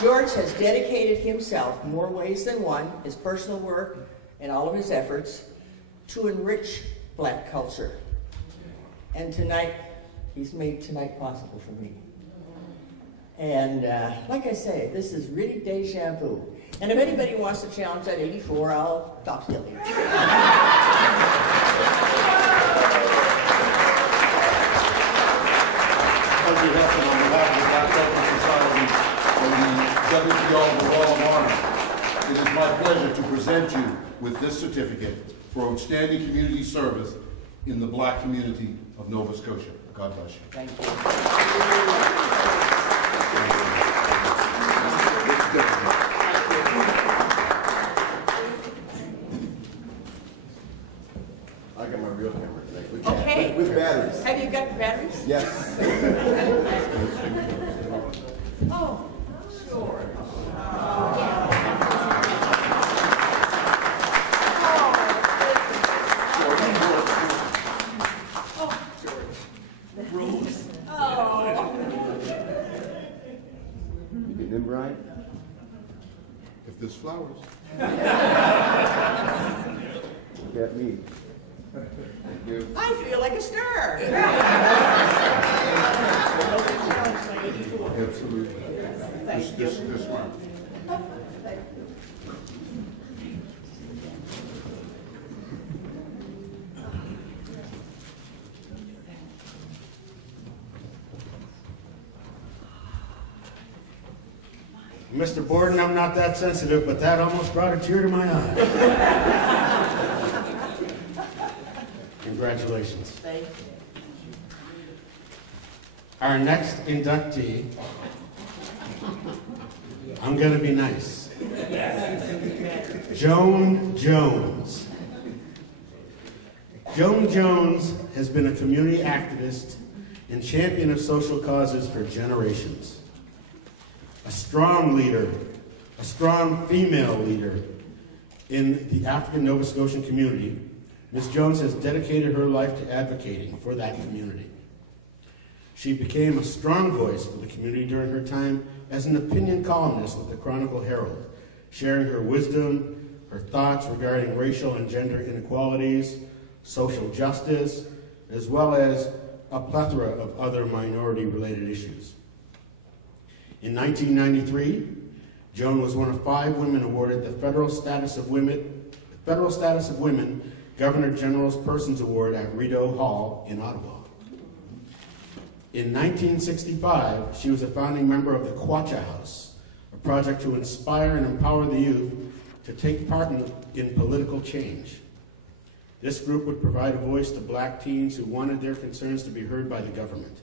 the George has dedicated himself, more ways than one, his personal work and all of his efforts, to enrich black culture. And tonight, he's made tonight possible for me. And like I say, this is really deja vu. And if anybody wants to challenge that 84, I'll talk to you later. On behalf of the Black Cultural Society and the WC Oliver Wall of Honor, it is my pleasure to present you with this certificate for outstanding community service in the black community of Nova Scotia. God bless you. Thank you. I got my real camera today. Okay. With batteries. Have you got batteries? Yes. Oh, sure. Then, Brian? If there's flowers. Look at me. Thank you. I feel like a star. Absolutely. Thank you. This one. Mr. Borden, I'm not that sensitive, but that almost brought a tear to my eye. Congratulations. Thank you. Our next inductee, I'm going to be nice. Joan Jones. Joan Jones has been a community activist and champion of social causes for generations. A strong leader, a strong female leader in the African Nova Scotian community, Ms. Jones has dedicated her life to advocating for that community. She became a strong voice for the community during her time as an opinion columnist with the Chronicle Herald, sharing her wisdom, her thoughts regarding racial and gender inequalities, social justice, as well as a plethora of other minority-related issues. In 1993, Joan was one of 5 women awarded the Federal Status of Women Governor General's Persons Award at Rideau Hall in Ottawa. In 1965, she was a founding member of the Kwacha House, a project to inspire and empower the youth to take part in political change. This group would provide a voice to black teens who wanted their concerns to be heard by the government.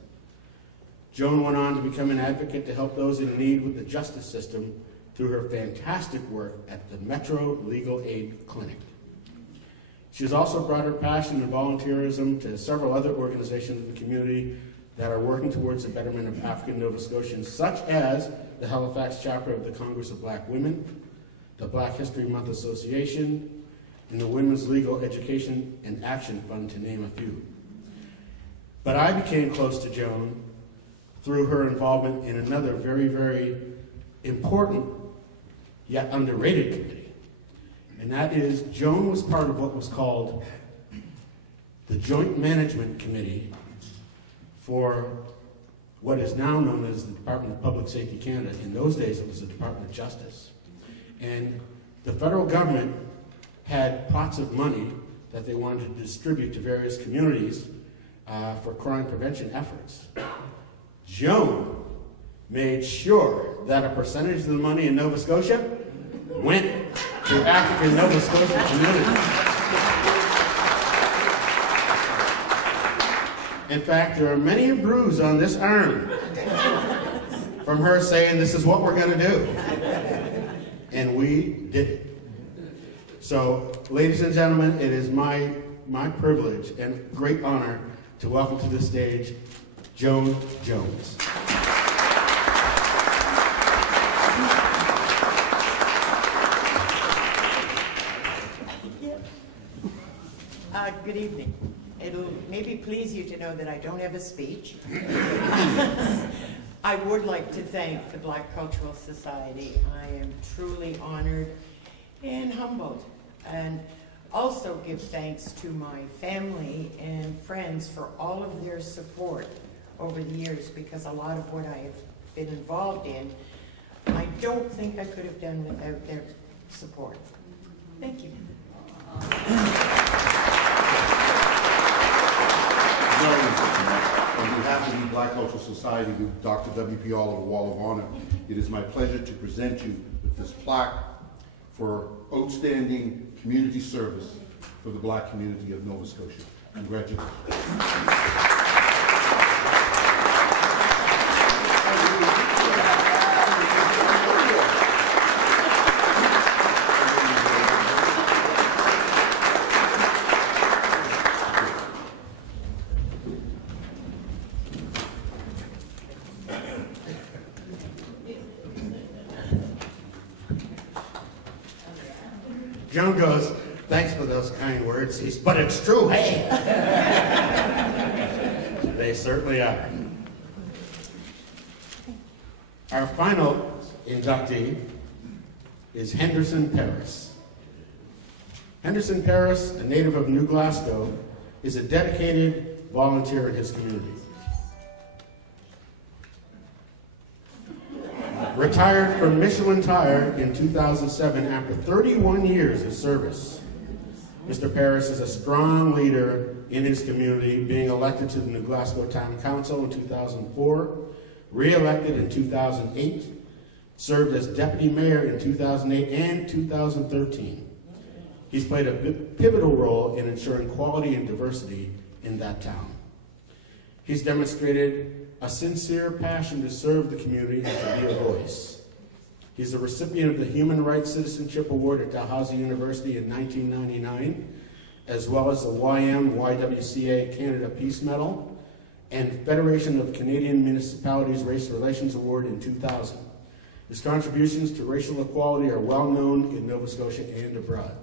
Joan went on to become an advocate to help those in need with the justice system through her fantastic work at the Metro Legal Aid Clinic. She has also brought her passion and volunteerism to several other organizations in the community that are working towards the betterment of African Nova Scotians, such as the Halifax chapter of the Congress of Black Women, the Black History Month Association, and the Women's Legal Education and Action Fund, to name a few. But I became close to Joan through her involvement in another very, very important yet underrated committee. And that is, Joan was part of what was called the Joint Management Committee for what is now known as the Department of Public Safety Canada. In those days, it was the Department of Justice. And the federal government had pots of money that they wanted to distribute to various communities for crime prevention efforts. Joan made sure that a percentage of the money in Nova Scotia went to African Nova Scotia community. In fact, there are many a bruise on this arm from her saying, this is what we're going to do. And we did it. So, ladies and gentlemen, it is my privilege and great honor to welcome to the stage Joan Jones. Good evening. It'll maybe please you to know that I don't have a speech. I would like to thank the Black Cultural Society. I am truly honored and humbled, and also give thanks to my family and friends for all of their support over the years, because a lot of what I've been involved in, I don't think I could have done without their support. Thank you. On behalf of the Black Cultural Society, with Dr. W.P. Oliver Wall of Honor, it is my pleasure to present you with this plaque for outstanding community service for the Black community of Nova Scotia. Congratulations. Joan goes, thanks for those kind words. But it's true, hey! They certainly are. Our final inductee is Henderson Paris. Henderson Paris, a native of New Glasgow, is a dedicated volunteer in his community. Retired from Michelin Tire in 2007 after 31 years of service. Mr. Paris is a strong leader in his community, being elected to the New Glasgow Town Council in 2004, re-elected in 2008, served as deputy mayor in 2008 and 2013. He's played a pivotal role in ensuring quality and diversity in that town. He's demonstrated a sincere passion to serve the community and to be a voice. He's a recipient of the Human Rights Citizenship Award at Dalhousie University in 1999, as well as the YWCA Canada Peace Medal and Federation of Canadian Municipalities Race Relations Award in 2000. His contributions to racial equality are well known in Nova Scotia and abroad.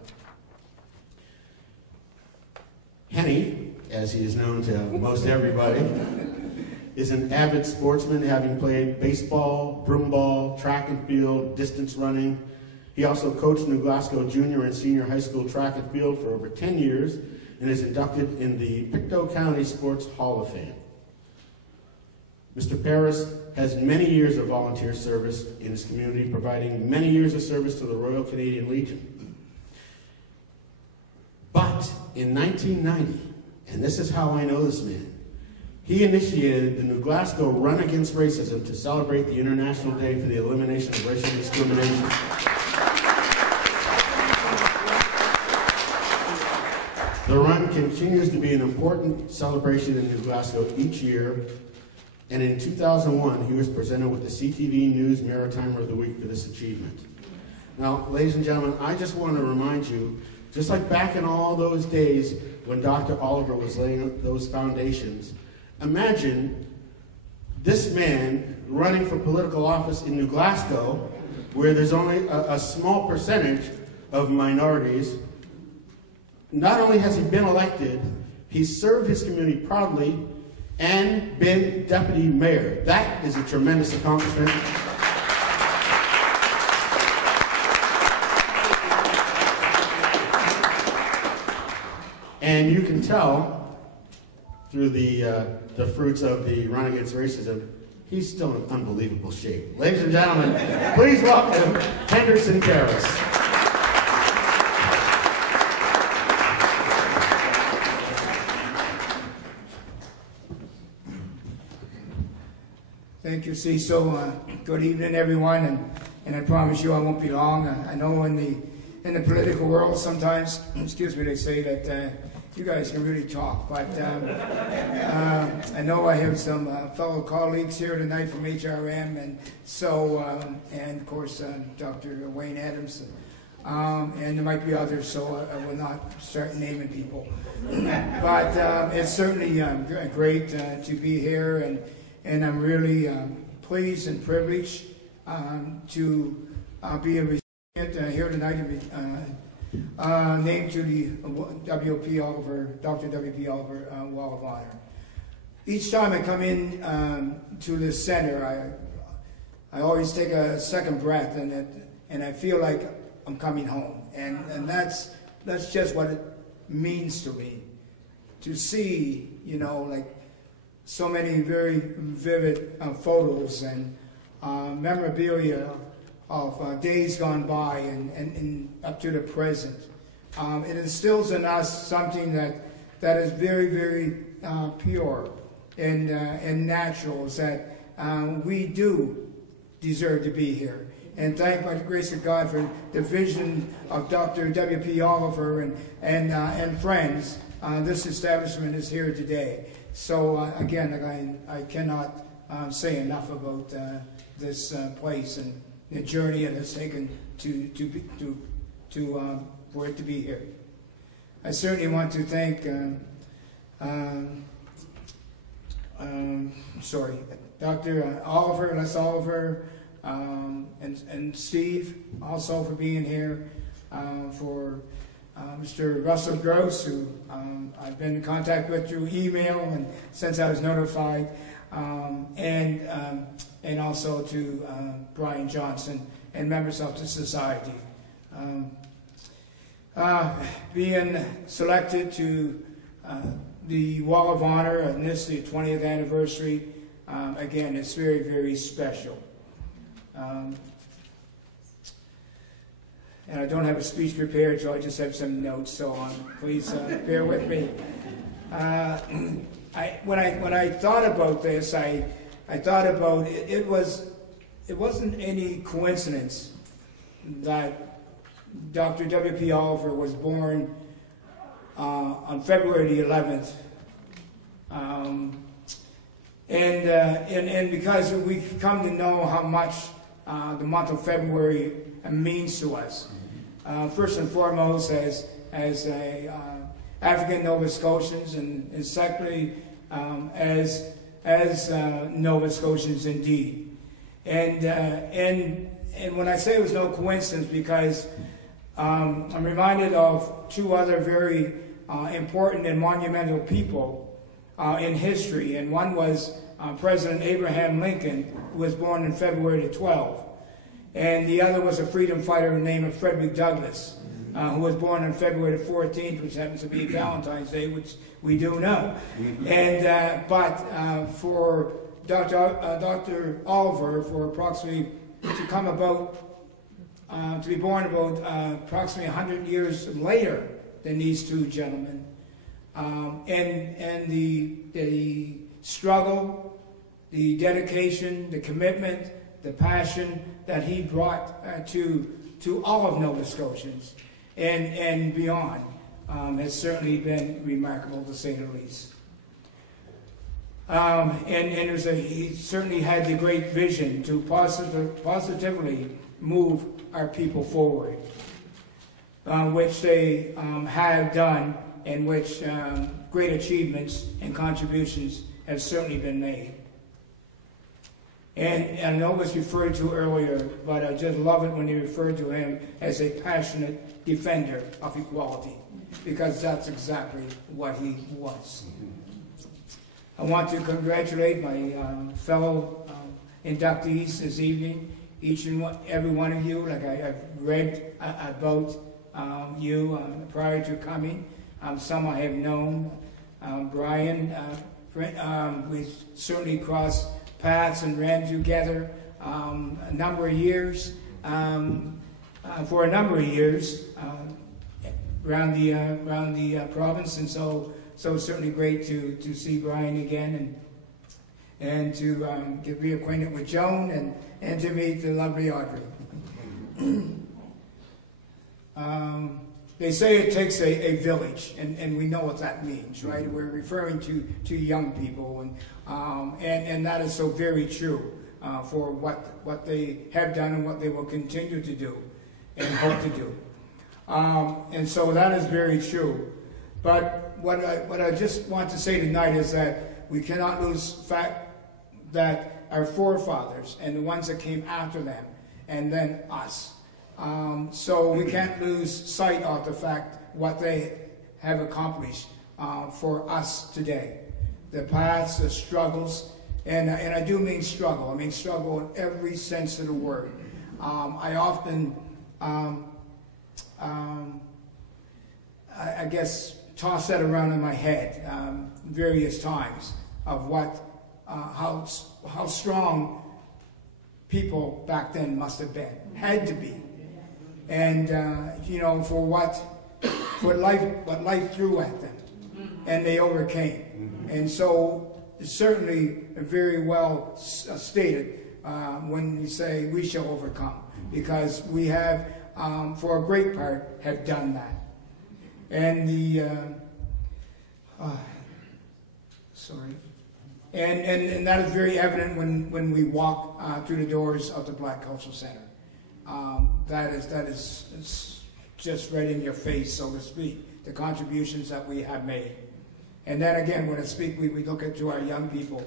Henny, as he is known to most everybody, is an avid sportsman, having played baseball, broomball, track and field, distance running. He also coached New Glasgow junior and senior high school track and field for over 10 years and is inducted in the Pictou County Sports Hall of Fame. Mr. Paris has many years of volunteer service in his community, providing many years of service to the Royal Canadian Legion. But in 1990, and this is how I know this man, he initiated the New Glasgow Run Against Racism to celebrate the International Day for the Elimination of Racial Discrimination. The run continues to be an important celebration in New Glasgow each year, and in 2001, he was presented with the CTV News Maritimer of the Week for this achievement. Now, ladies and gentlemen, I just want to remind you, just like back in all those days when Dr. Oliver was laying those foundations, imagine this man running for political office in New Glasgow, where there's only a small percentage of minorities. Not only has he been elected, he's served his community proudly and been deputy mayor. That is a tremendous accomplishment. And you can tell through the fruits of the Run Against Racism, he's still in unbelievable shape. Ladies and gentlemen, please welcome Henderson Paris. Thank you, Cecil. Good evening, everyone, and I promise you I won't be long. I know in the political world sometimes, excuse me, they say that you guys can really talk, but I know I have some fellow colleagues here tonight from HRM, and so, and of course, Dr. Wayne Adams, and there might be others, so I will not start naming people. But it's certainly great to be here, and I'm really pleased and privileged to be a recipient here tonight and be named to the Dr. W.P. Oliver Wall of Honor. Each time I come in to this center, I always take a second breath, and I feel like I'm coming home, and that's just what it means to me, to see, you know, like so many very vivid photos and memorabilia of days gone by and up to the present. It instills in us something that is very, very pure and natural, is that we do deserve to be here. And thank by the grace of God for the vision of Dr. W.P. Oliver and friends. This establishment is here today. So again, I cannot say enough about this place and the journey it has taken for it to be here. I certainly want to thank Dr. Oliver, Les Oliver, and Steve also for being here, for Mr. Russell Gross, who I've been in contact with through email and since I was notified, and also to Brian Johnson and members of the society. Being selected to the Wall of Honor, and this the 20th anniversary, again, it's very, very special. And I don't have a speech prepared, so I just have some notes, so please bear with me. When I thought about this, I thought about it wasn't any coincidence that Dr. W.P. Oliver was born on February the 11th. And because we've come to know how much the month of February means to us. First and foremost, as African Nova Scotians, and secondly, as Nova Scotians indeed. And when I say it was no coincidence, because I'm reminded of two other very important and monumental people in history, and one was President Abraham Lincoln, who was born on February the 12th. And the other was a freedom fighter named Frederick Douglass, who was born on February the 14th, which happens to be Valentine's Day, which we do know. And but for Dr. Oliver, for approximately to come about to be born about approximately 100 years later than these two gentlemen, and the struggle, the dedication, the commitment, the passion that he brought to all of Nova Scotians and beyond has certainly been remarkable, to say the least. He certainly had the great vision to positively move our people forward, which they have done, and which great achievements and contributions have certainly been made. And I know it was referred to earlier, but I just love it when you refer to him as a passionate defender of equality, because that's exactly what he was. I want to congratulate my fellow inductees this evening, each and every one of you. Like I've read about you prior to coming. Some I have known. Brian, we certainly crossed paths and ran together a number of years, for a number of years around the province, and so it's certainly great to see Brian again, and to get reacquainted with Joan and to meet the lovely Audrey. They say it takes a village, and we know what that means, right? We're referring to young people, and that is so very true for what they have done and what they will continue to do and hope to do. And so that is very true. But what I just want to say tonight is that we cannot lose fact that our forefathers and the ones that came after them, and then us. So we can't lose sight of the fact what they have accomplished for us today. The paths, the struggles, and I do mean struggle. I mean struggle in every sense of the word. I often, I guess, toss that around in my head various times of how strong people back then must have been, had to be. And for what life threw at them, and they overcame. And so it's certainly very well stated when you say we shall overcome, because we have, for a great part, have done that. And and that is very evident when we walk through the doors of the Black Cultural Center. That is it's just right in your face, so to speak, the contributions that we have made. And then again, when I speak, we look to our young people.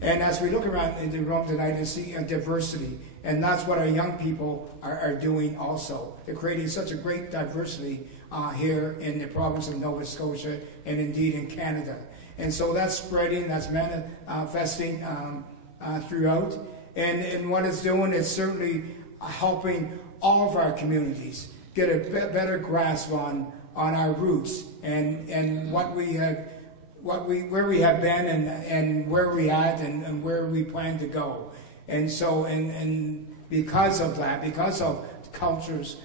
And as we look around in the room tonight and see a diversity, and that's what our young people are doing also. They're creating such a great diversity here in the province of Nova Scotia and indeed in Canada. And so that's spreading, that's manifesting throughout. And what it's doing is certainly helping all of our communities get a better grasp on our roots and where we have been and where we at and where we plan to go. And so and because of that, because of cultures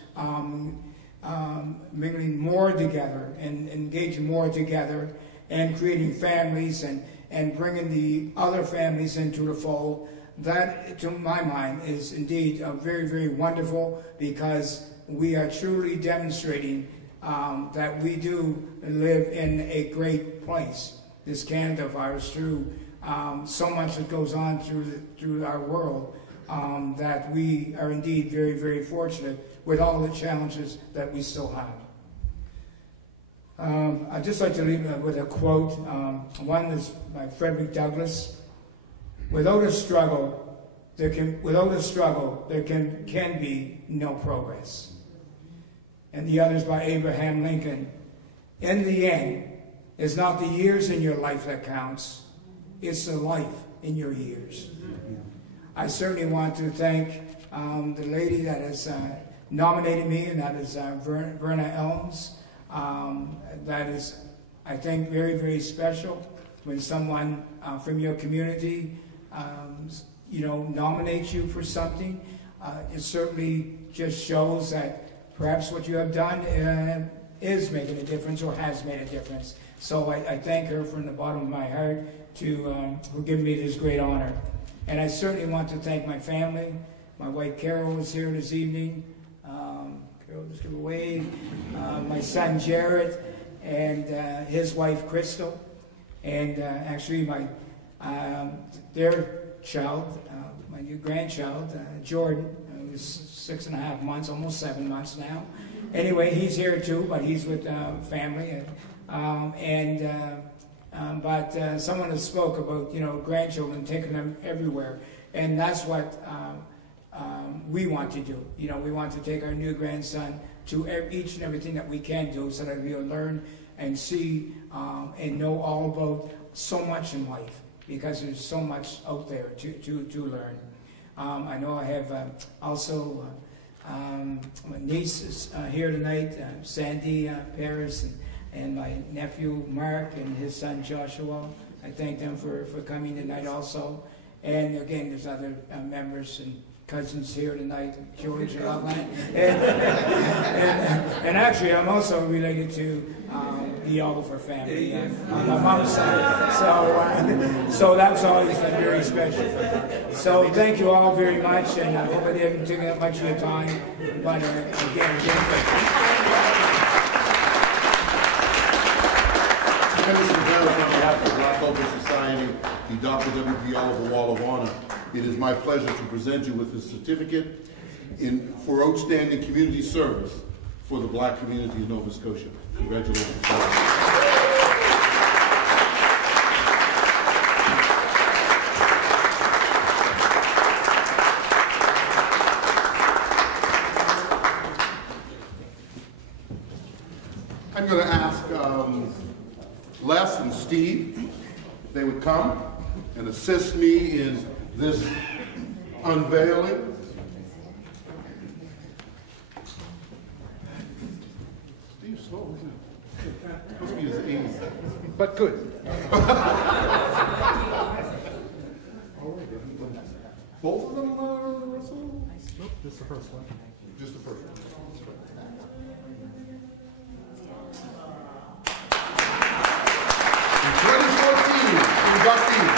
mingling more together and engaging more together and creating families and bringing the other families into the fold, that, to my mind, is indeed very, very wonderful, because we are truly demonstrating that we do live in a great place, this Canada of ours, through so much that goes on through our world, that we are indeed very, very fortunate with all the challenges that we still have. I'd just like to leave with a quote. One is by Frederick Douglass. Without a struggle, there can be no progress. And the other is by Abraham Lincoln. In the end, it's not the years in your life that counts, it's the life in your years. I certainly want to thank the lady that has nominated me, and that is Verna Elms. That is, I think, very, very special when someone from your community nominates you for something. It certainly just shows that perhaps what you have done is making a difference or has made a difference. So I thank her from the bottom of my heart for giving me this great honor. And I certainly want to thank my family. My wife Carol is here this evening. Carol, just give a wave. My son Jared and his wife Crystal. And actually their child, my new grandchild, Jordan, who's 6.5 months, almost 7 months now. Anyway, he's here too, but he's with family. But someone has spoke about, grandchildren, taking them everywhere. And that's what we want to do. We want to take our new grandson to each and everything that we can do, so that we'll learn and see and know all about so much in life, because there's so much out there to learn. I know I have also my niece is here tonight, Sandy Paris, and my nephew Mark and his son Joshua. I thank them for coming tonight also. And again, there's other members and cousins here tonight, George and Loveland. And actually, I'm also related to, the Oliver family on my mom's side. So that's always been very special. So thank you all very much, and I hope I didn't take up much of your time. But again. Mr. Barrett, on behalf of the Black Cultural Society, the Dr. W.P. Oliver Wall of Honor, it is my pleasure to present you with this certificate for outstanding community service for the Black community in Nova Scotia. Congratulations. I'm going to ask Les and Steve if they would come and assist me in this unveiling. Steve's slow, isn't it? Must be his age, but good. Both of them, Russell? Nope, just the first one. Just the first one. 2014 inductees.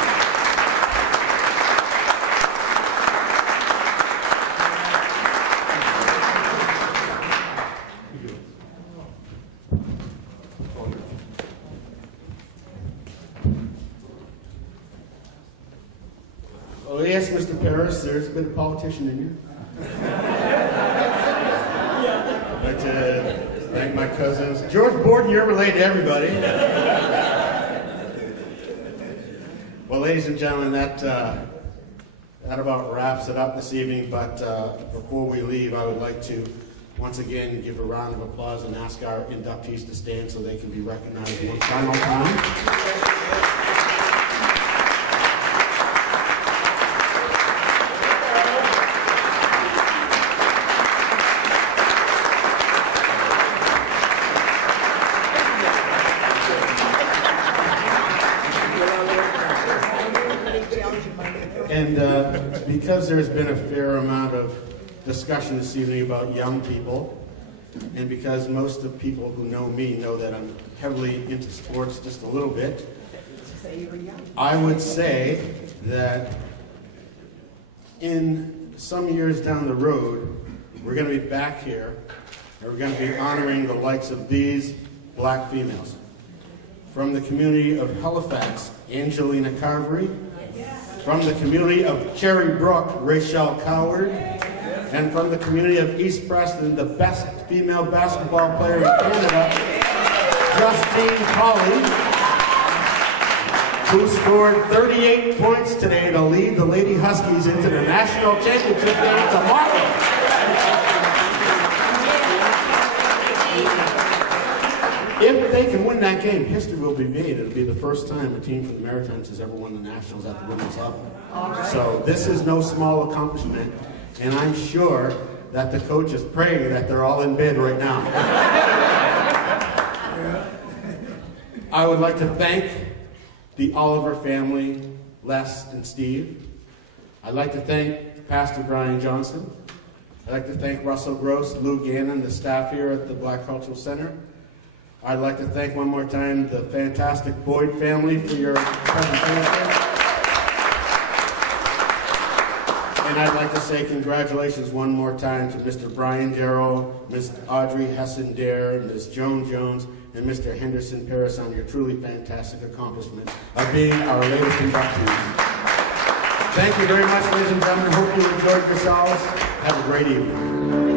Oh yes, Mr. Paris, there's been a politician in you. I'd like to thank my cousins. George Borden, you're related to everybody. Well, ladies and gentlemen, that about wraps it up this evening, but before we leave, I would like to once again give a round of applause and ask our inductees to stand so they can be recognized one final time. And because there's been a fair amount of discussion this evening about young people, and because most of the people who know me know that I'm heavily into sports just a little bit, I would say that in some years down the road, we're going to be back here, and we're going to be honoring the likes of these black females. From the community of Halifax, Angelina Carvery. From the community of Cherry Brook, Rachel Coward. And from the community of East Preston, the best female basketball player in Canada, Justine Pearly, who scored 38 points today to lead the Lady Huskies into the national championship game tomorrow. If they can win that game, history will be made. It'll be the first time a team from the Maritimes has ever won the Nationals at the women's level. So this is no small accomplishment, and I'm sure that the coach is praying that they're all in bed right now. I would like to thank the Oliver family, Les and Steve. I'd like to thank Pastor Brian Johnson. I'd like to thank Russell Gross, Lou Gannon, the staff here at the Black Cultural Center. I'd like to thank one more time the fantastic Boyd family for your presentation. And I'd like to say congratulations one more time to Mr. Brian Jarrow, Ms. Audrey Hessen-Dare, Ms. Joan Jones, and Mr. Henderson Paris on your truly fantastic accomplishment of being our latest inductees. Thank you very much, ladies and gentlemen. Hope you enjoyed yourselves. Have a great evening.